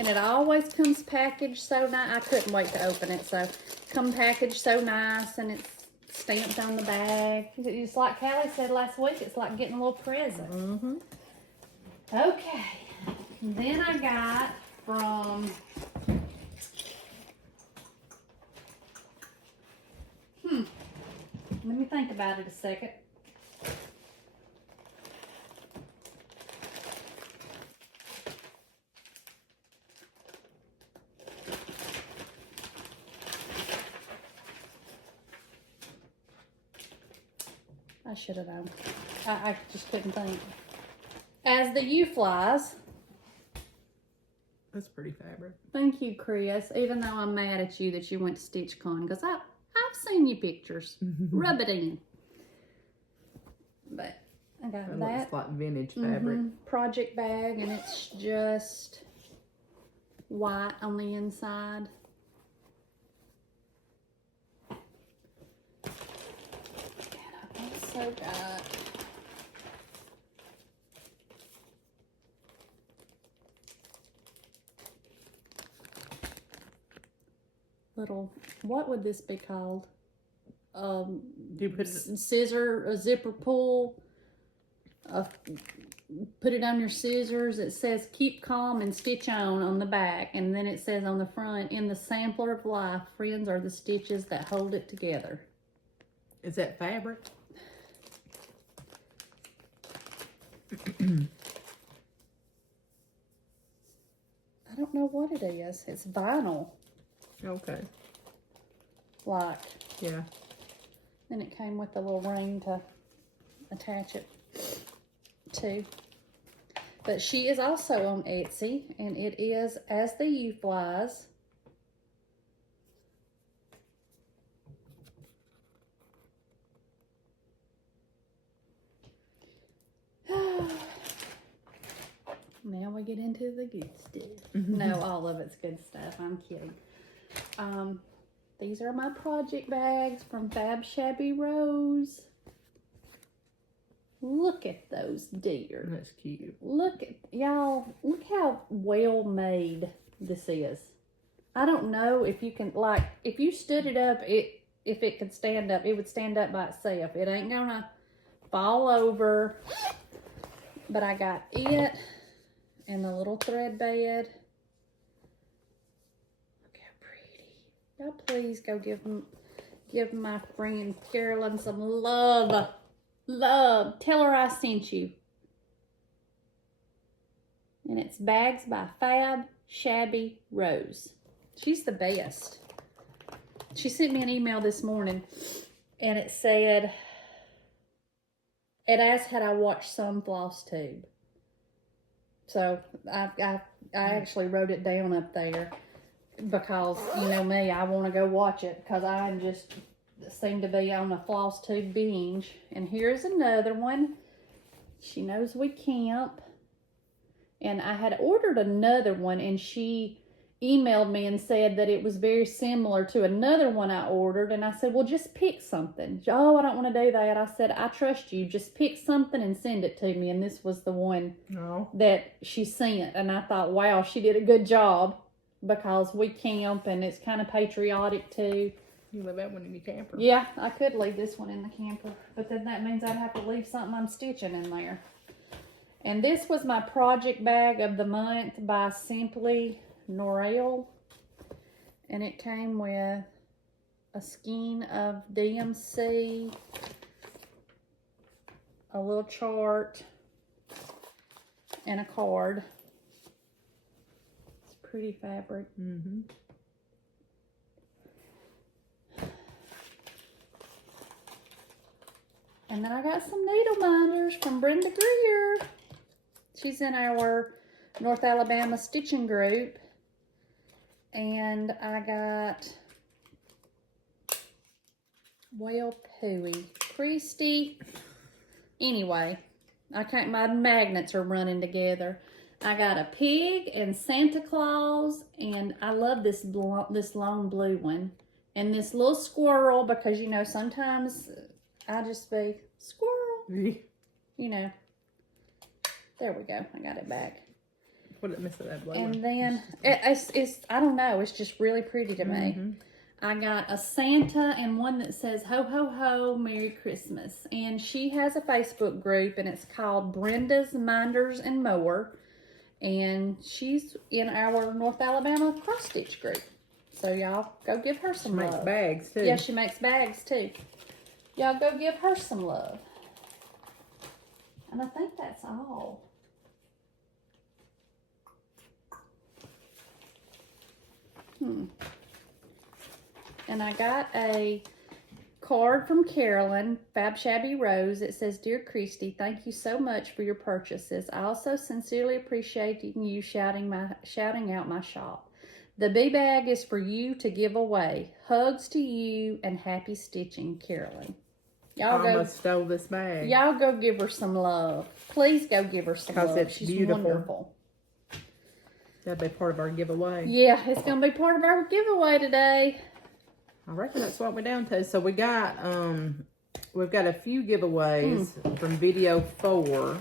And it always comes packaged so nice. I couldn't wait to open it. So, come packaged so nice, and it's stamped on the bag. It's like Callie said last week, it's like getting a little present. Mm-hmm. Okay. And then I got from... Let me think about it a second. I should have known. I just couldn't think. As the U flies. That's pretty fabric. Thank you, Chris. Even though I'm mad at you that you went to StitchCon, because I've seen your pictures. Rub it in. But I got that. Looks like vintage fabric. Project bag, and it's just white on the inside. Also got little, what would this be called? Do you put Scissor, a zipper pull. Put it on your scissors. It says keep calm and stitch on the back, and then it says on the front, in the sampler of life, friends are the stitches that hold it together. Is that fabric? I don't know what it is. It's vinyl. Okay. Like. Yeah. Then it came with a little ring to attach it to. But she is also on Etsy, and it is As the U Flies. Now we get into the good stuff. No, all of it's good stuff. I'm kidding. These are my project bags from Fab Shabby Rose. Look at those deer. That's cute. Look at, y'all, look how well made this is. I don't know if you can, like, if you stood it up, if it could stand up, it would stand up by itself. It ain't gonna fall over. But I got it and the little thread bed. Look how pretty. Y'all please go give my friend Carolyn some love. Love. Tell her I sent you. And it's Bags by Fab Shabby Rose. She's the best. She sent me an email this morning, and it said, it asked had I watched some FlossTube. So I actually wrote it down up there because, you know me, I want to go watch it because I just seem to be on a FlossTube binge. And here's another one. She knows we camp. And I had ordered another one, and she emailed me and said that it was very similar to another one I ordered. And I said, well, just pick something. Oh, I don't want to do that. I said, I trust you. Just pick something and send it to me. And this was the one that she sent. And I thought, wow, she did a good job. because we camp and it's kind of patriotic too. You leave that one in your camper. Yeah, I could leave this one in the camper, but then that means I'd have to leave something I'm stitching in there. And this was my project bag of the month by Simply Norel. And it came with a skein of DMC, a little chart, and a card. It's pretty fabric. Mm-hmm. And then I got some needle minders from Brenda Greer. She's in our North Alabama stitching group. And I got, well, pooey, Christy. Anyway, I can't, my magnets are running together. I got a pig and Santa Claus, and I love this long blue one. And this little squirrel, because, you know, sometimes I just be, squirrel, you know. There we go, I got it back. What did it miss of that blue And one? then, it's I don't know, it's just really pretty to me. I got a Santa and one that says, ho, ho, ho, Merry Christmas. And she has a Facebook group, and it's called Brenda's Minders and More. And she's in our North Alabama cross stitch group. So y'all go give her some love. She makes bags too. Yeah, she makes bags too. Y'all go give her some love. And I think that's all. And I got a card from Carolyn, Fab Shabby Rose. It says, Dear Christy, thank you so much for your purchases. I also sincerely appreciate you shouting out my shop. The bee bag is for you to give away. Hugs to you and happy stitching, Carolyn. Y'all I almost stole this bag. Y'all go give her some love. Please go give her some love. It's She's beautiful. wonderful. That'd be part of our giveaway. Yeah, it's gonna be part of our giveaway today. I reckon that's what we're down to. So we got we've got a few giveaways from video 4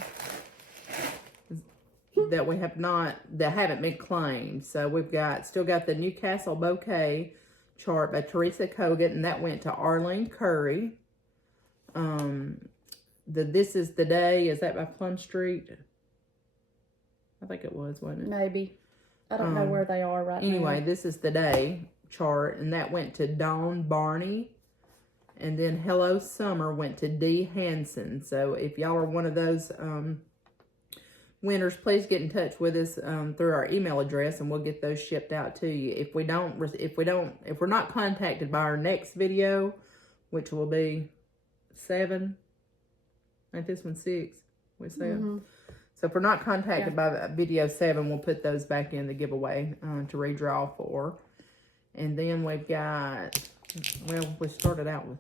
that we have not, that haven't been claimed. So we've still got the Newcastle Bouquet chart by Teresa Kogan, and that went to Arlene Curry. The This Is the Day, is that by Plum Street? I think it was, wasn't it? Maybe. I don't know where they are right now. Anyway, This Is the Day chart, and that went to Dawn Barney. And then Hello Summer went to Dee Hansen. So if y'all are one of those winners, please get in touch with us through our email address, and we'll get those shipped out to you. If we're not contacted by our next video, which will be 7, I think this one's 6. We said. So if we're not contacted by video 7, we'll put those back in the giveaway to redraw for. And then we've got, well, we started out with,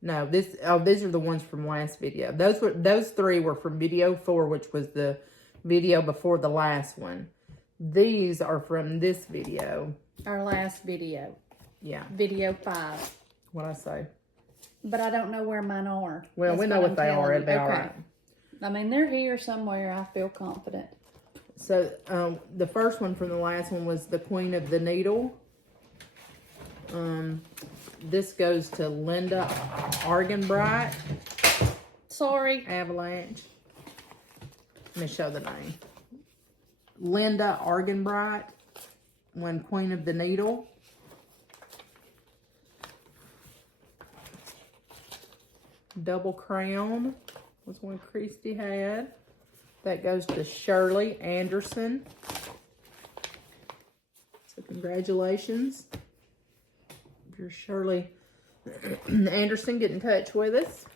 no, these are the ones from last video. Those 3 were from video 4, which was the video before the last one. These are from this video. Our last video. Yeah. Video 5. What'd I say? But I don't know where mine are. Well, we know what they are. It'll be all right. I mean, they're here somewhere. I feel confident. So, the first one from the last one was the Queen of the Needle. This goes to Linda Argenbright. Sorry. Avalanche. Let me show the name. Linda Argenbright won Queen of the Needle. Double Crown was one Christy had. That goes to Shirley Anderson. So congratulations. If you're Shirley Anderson, get in touch with us.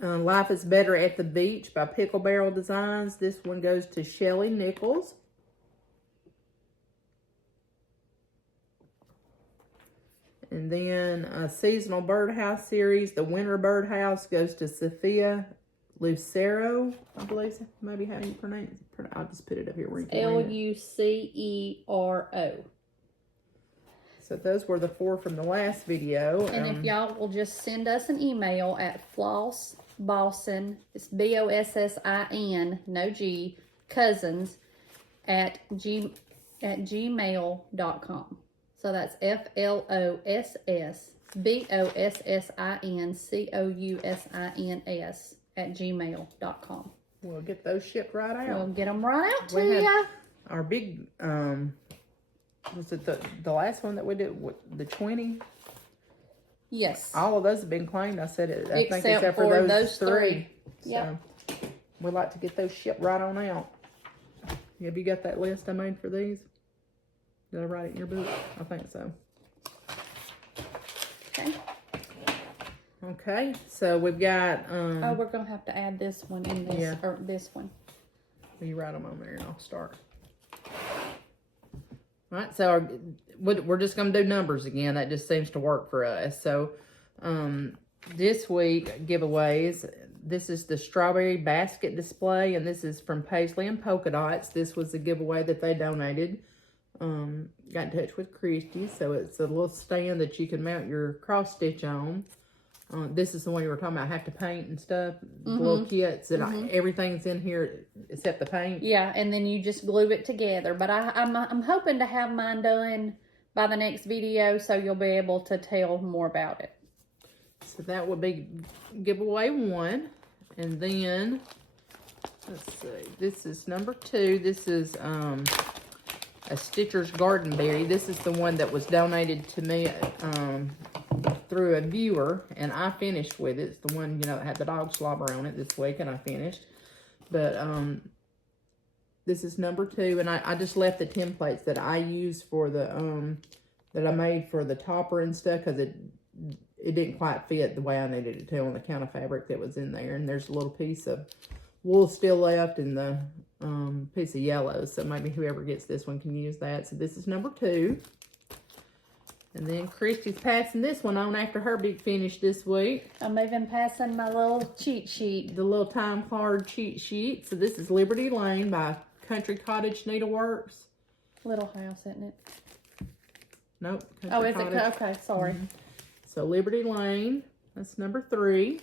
Life is Better at the Beach by Pickle Barrel Designs. This one goes to Shelly Nichols. And then a Seasonal Birdhouse series. The Winter Birdhouse goes to Sophia Lucero, I believe, maybe how you pronounce it. I'll just put it up here. Lucero. So those were the 4 from the last video. And if y'all will just send us an email at flossbossin, it's BOSSIN, no G, cousins, at gmail.com. So that's FlossBossInCousins at gmail.com. We'll get those shipped right out. We'll get them right out to We had you. our big, was it the last one that we did, the 20? Yes. All of those have been claimed. I said it. I think Except except for for those those three. Yep. So we'd like to get those shipped right on out. Have you got that list I made for these? Did I write it in your book? I think so. Okay. Okay, so we've got Oh, we're gonna have to add this one in this, Yeah. or this one. you write them on there and I'll start. All right, so we're just gonna do numbers again. That just seems to work for us. So this week giveaways. This is the strawberry basket display, and this is from Paisley and Polka Dots. This was a giveaway that they donated. Got in touch with Christy, so it's a little stand that you can mount your cross stitch on. This is the one you were talking about, have to paint and stuff. The little kits, and everything's in here except the paint. Yeah, and then you just glue it together. But I'm hoping to have mine done by the next video, so you'll be able to tell more about it. So that would be giveaway 1. And then, let's see, this is number 2. This is a Stitcher's Garden Berry. This is the one that was donated to me through a viewer, and I finished with it. It's the one, that had the dog slobber on it this week, and I finished. But this is number 2, and I just left the templates that I used for the, that I made for the topper and stuff, because it didn't quite fit the way I needed it to on the count of fabric that was in there. And there's a little piece of wool still left in the piece of yellow. So maybe whoever gets this one can use that. So this is number 2. And then Christy's passing this one on after her big finish this week. I'm even passing my little cheat sheet. The little time card cheat sheet. So this is Liberty Lane by Country Cottage Needleworks. Little house, isn't it? Nope. Oh, is it? Okay, sorry. So Liberty Lane, that's number 3.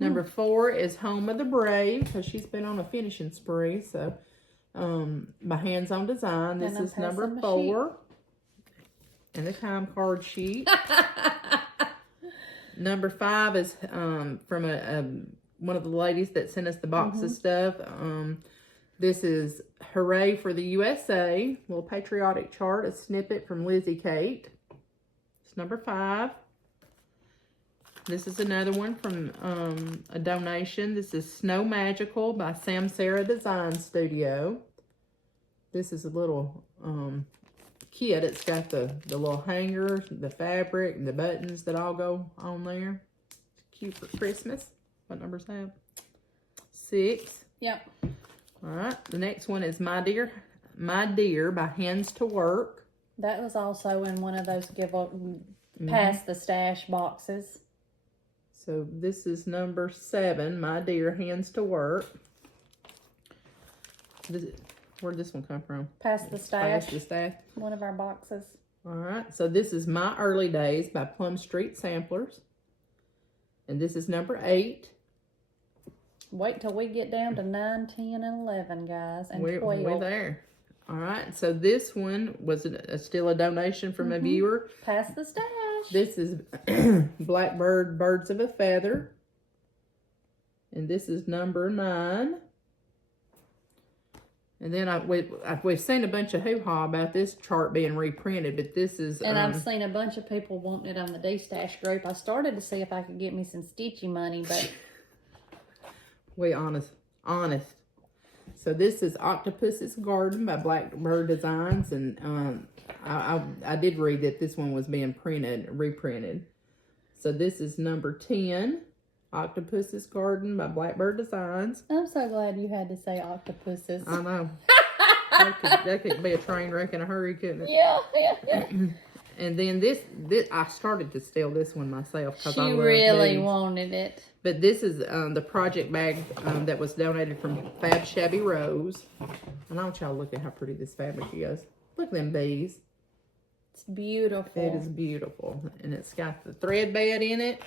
Number 4 is Home of the Brave, because she's been on a finishing spree. So by Hands On Design, this is number 4. And the time card sheet. Number 5 is from one of the ladies that sent us the box of stuff. This is Hooray for the USA, little patriotic chart, a snippet from Lizzie Kate. Number 5. This is another one from a donation. This is Snow Magical by Sam Sarah Design Studio. This is a little kit. It's got the little hangers, the fabric, and the buttons that all go on there. It's cute for Christmas. What numbers have? 6. Yep. All right. The next one is My Dear by Hands to Work. That was also in one of those past the stash boxes. So this is number 7, My Dear Hands to Work. Where'd this one come from? Past the stash. Past the stash. One of our boxes. All right. So this is My Early Days by Plum Street Samplers. And this is number 8. Wait till we get down to 9, 10, and 11, guys. And 12. We're there. All right, so this one was still a donation from a viewer. Past the stash. This is Blackbird Birds of a Feather. And this is number 9. And then we've seen a bunch of hoo-ha about this chart being reprinted, but this is... And I've seen a bunch of people wanting it on the D-Stash group. I started to see if I could get me some Stitchy money, but... We honest. So this is Octopus's Garden by Blackbird Designs, and I did read that this one was being reprinted. So this is number 10, Octopus's Garden by Blackbird Designs. I'm so glad you had to say octopuses. I know. that could be a train wreck in a hurry, couldn't it? Yeah. And then this I started to steal this one myself because I She love really these. wanted it. But this is the project bag that was donated from Fab Shabby Rose. And I want y'all to look at how pretty this fabric is. Look at them bees. It's beautiful. It is beautiful. And it's got the thread bed in it.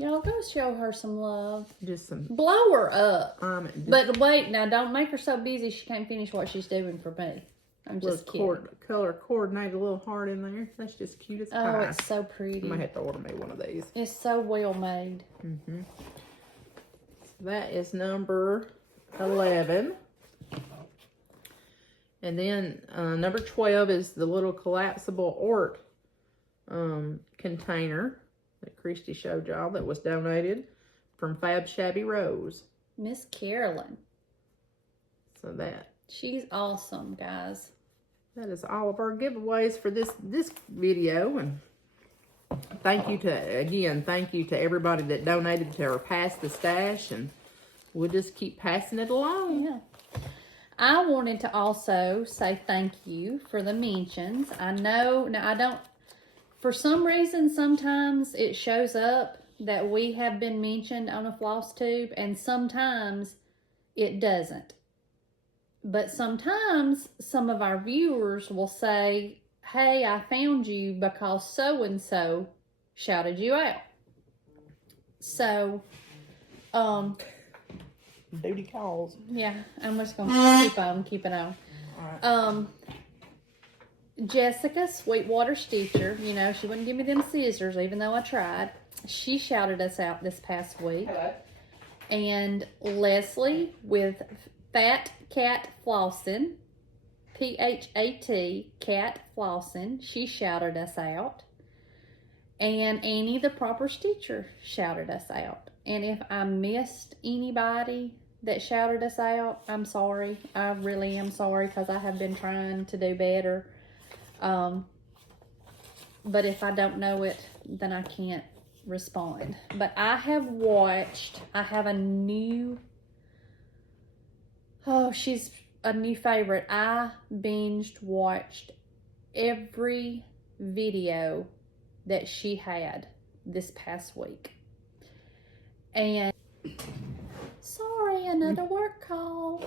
Y'all go show her some love. Just some. Blow her up. Just But wait, now don't make her so busy she can't finish what she's doing for me. I'm just kidding. Color coordinate a little heart in there. That's just cute as pie. Oh, it's so pretty. I might have to order me one of these. It's so well made. Mm-hmm. That is number 11. And then number 12 is the little collapsible Ort container that Christy showed y'all that was donated from Fab Shabby Rose. Miss Carolyn. So that. She's awesome, guys. That is all of our giveaways for this video. And thank you to everybody that donated to our Pass the Stash. And we'll just keep passing it along. Yeah. I wanted to also say thank you for the mentions. I know, now I don't, for some reason, sometimes it shows up that we have been mentioned on a FlossTube, and sometimes it doesn't. But sometimes some of our viewers will say, hey, I found you because so-and-so shouted you out. So, Duty calls. yeah, I'm just going to keep it on. All right. Jessica Sweetwater Stitcher, you know, she wouldn't give me them scissors even though I tried. She shouted us out this past week. Hello. And Leslie with Phat Cat Phlossing, Phat Cat Phlossing, she shouted us out. And Annie the Proper Stitcher shouted us out. And if I missed anybody that shouted us out, I'm sorry. I really am sorry because I have been trying to do better. But if I don't know it, then I can't respond. But I have a new, she's a new favorite. I binged watched every video that she had this past week. And sorry, another work call.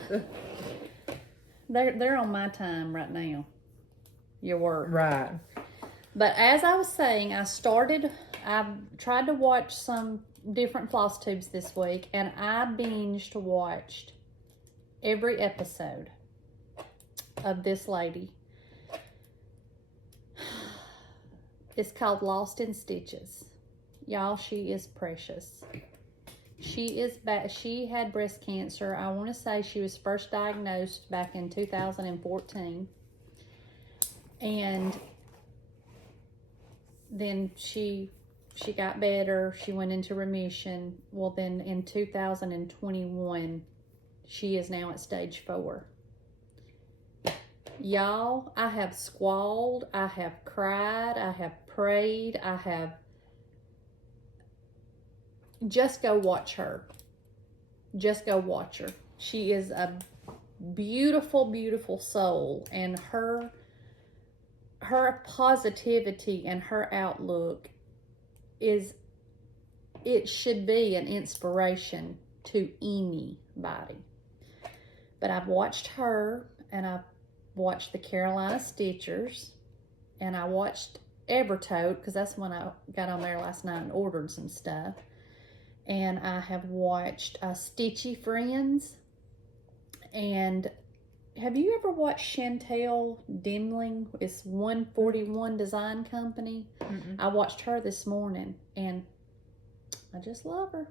They're on my time right now. Your work. Right. But as I was saying, I tried to watch some different FlossTubes this week, and I binged watched every episode of this lady. It's called Lost in Stitches. Y'all, she is precious. She is back. She had breast cancer. I want to say she was first diagnosed back in 2014. And then she got better. She went into remission. Well, then in 2021, she is now at stage 4. Y'all, I have squalled. I have cried. I have prayed. I have... Just go watch her. Just go watch her. She is a beautiful, beautiful soul. And her positivity and her outlook it should be an inspiration to anybody. But I've watched her, and I've watched the Carolina Stitchers, and I watched Evertote, because that's when I got on there last night and ordered some stuff. And I have watched Stitchy Friends. And have you ever watched Chantelle Deimling? It's 141 Design Company. Mm-mm. I watched her this morning, and I just love her.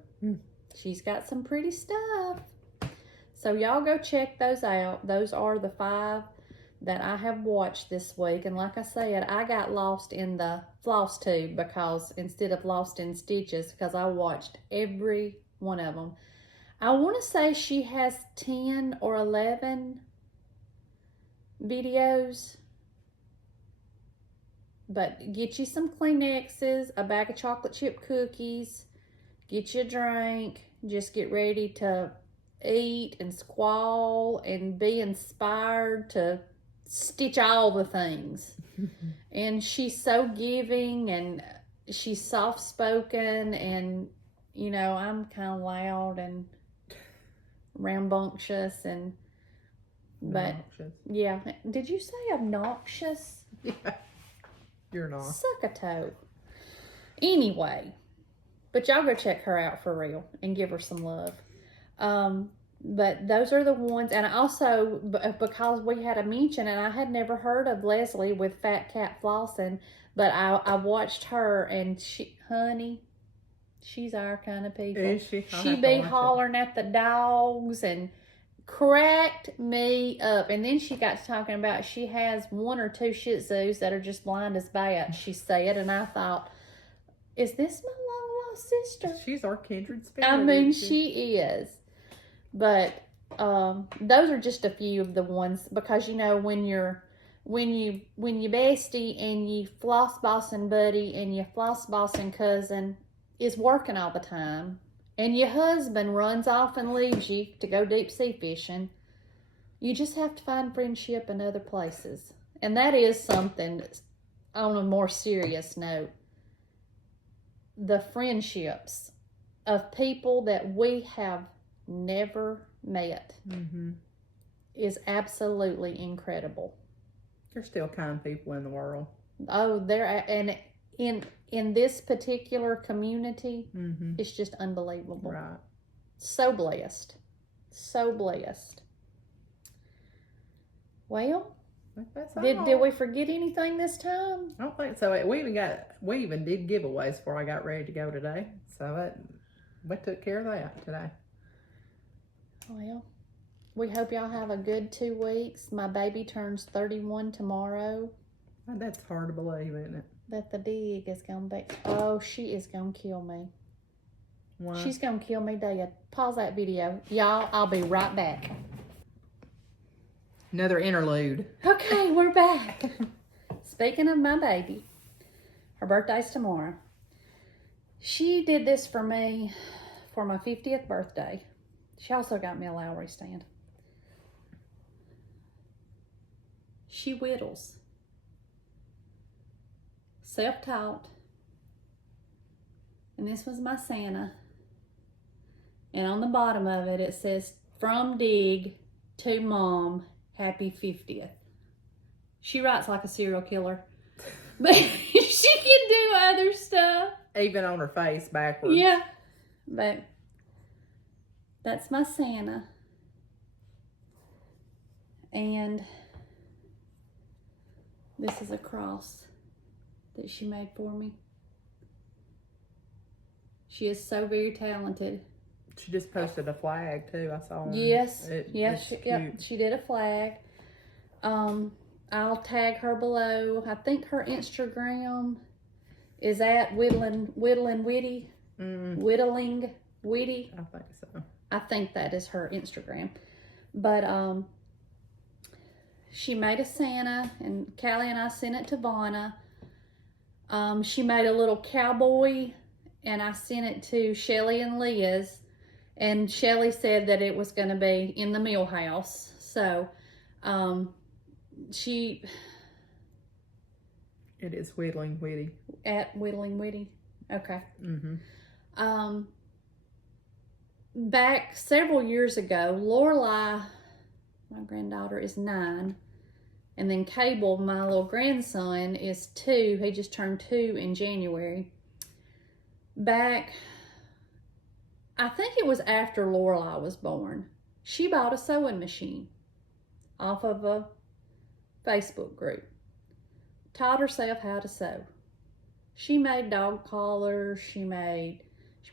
She's got some pretty stuff. So y'all go check those out. Those are the 5 that I have watched this week. And like I said, I got lost in the FlossTube because instead of Lost in Stitches, because I watched every one of them. I want to say she has 10 or 11 videos. But get you some Kleenexes, a bag of chocolate chip cookies, get you a drink, just get ready to eat and squall and be inspired to stitch all the things. And she's so giving, and she's soft-spoken, and, you know, I'm kind of loud and rambunctious, and, but, obnoxious. Yeah. Did you say obnoxious? Yeah. You're not. Suck a toe. Anyway, But y'all go check her out for real and give her some love. But those are the ones. And also, because we had a mention, and I had never heard of Leslie with Phat Cat Phlossing, but I watched her, and she, honey, she's our kind of people. Is she? She be hollering at the dogs and cracked me up. And then she got to talking about she has 1 or 2 Shih Tzus that are just blind as bats, she said. And I thought, is this my long lost sister? She's our kindred spirit. I mean, she is. But those are just a few of the ones, because you know, when you bestie and you floss bossing buddy and your floss bossing cousin is working all the time, and your husband runs off and leaves you to go deep sea fishing, you just have to find friendship in other places. And that is something on a more serious note. The friendships of people that we have never met is absolutely incredible. There's still kind people in the world. Oh, there, and in this particular community, it's just unbelievable. Right. So blessed. So blessed. Well, did we forget anything this time? I don't think so. We even did giveaways before I got ready to go today. So we took care of that today. Well, we hope y'all have a good 2 weeks. My baby turns 31 tomorrow. That's hard to believe, isn't it? That the dig is going to be... Oh, she is going to kill me. Why? She's going to kill me dead. Pause that video. Y'all, I'll be right back. Another interlude. Okay, we're back. Speaking of my baby, her birthday's tomorrow. She did this for me for my 50th birthday. She also got me a Lowry stand. She whittles. Self-taught. And this was my Santa. And on the bottom of it, it says, "From Dig to Mom, happy 50th. She writes like a serial killer. But she can do other stuff. Even on her face backwards. Yeah. But that's my Santa. And this is a cross that she made for me. She is so very talented. She just posted a flag too. I saw. Yes, she did a flag. I'll tag her below. I think her Instagram is at Whittling Witty. Whittling Witty. I think so. I think that is her Instagram. But she made a Santa, and Callie and I sent it to Vonna. She made a little cowboy, and I sent it to Shelli and Liz. And Shelli said that it was going to be in the mill house. So, it is Whittling Witty. At Whittling Witty. Okay. Back several years ago, Lorelai, my granddaughter, is 9. And then Cable, my little grandson, is 2. He just turned 2 in January. Back, I think it was after Lorelai was born, she bought a sewing machine off of a Facebook group. Taught herself how to sew. She made dog collars. She made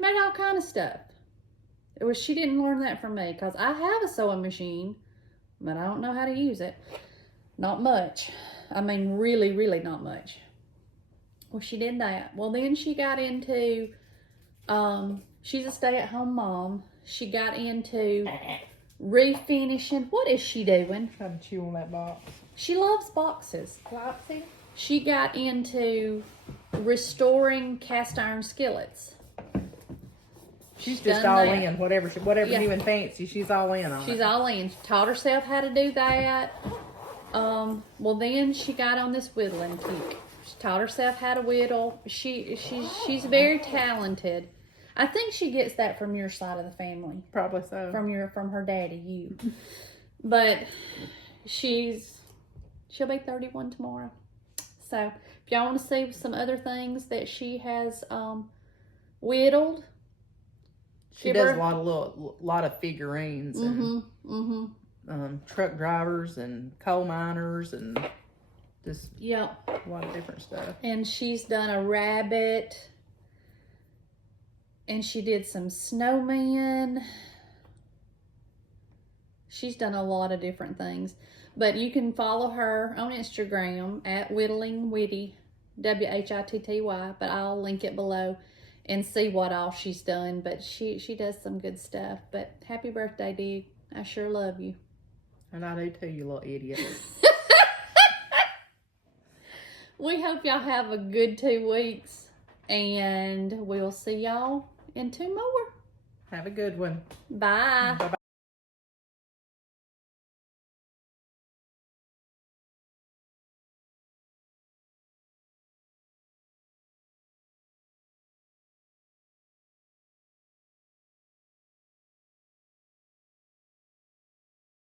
all kind of stuff. She didn't learn that from me, because I have a sewing machine, but I don't know how to use it. Not much. I mean, really, really not much. Well, she did that. Well, then she got into, she's a stay-at-home mom. She got into refinishing. What is she doing? Trying to chew on that box. She loves boxes. Flopsy. She got into restoring cast iron skillets. She's just all in. Whatever new and fancy, she's all in on it. She's all in. She taught herself how to do that. Well, then she got on this whittling kick. She taught herself how to whittle. She's very talented. I think she gets that from your side of the family. Probably so. From her daddy, you. But she'll be 31 tomorrow. So if y'all want to see some other things that she has whittled. She does a lot of figurines and truck drivers and coal miners and just a lot of different stuff. And she's done a rabbit, and she did some snowmen. She's done a lot of different things. But you can follow her on Instagram at whittlingwitty, Whitty, but I'll link it below and see what all she's done. But she does some good stuff. But happy birthday, Dig. I sure love you. And I do too, you little idiot. We hope y'all have a good 2 weeks. And we'll see y'all in 2 more. Have a good one. Bye. Bye-bye.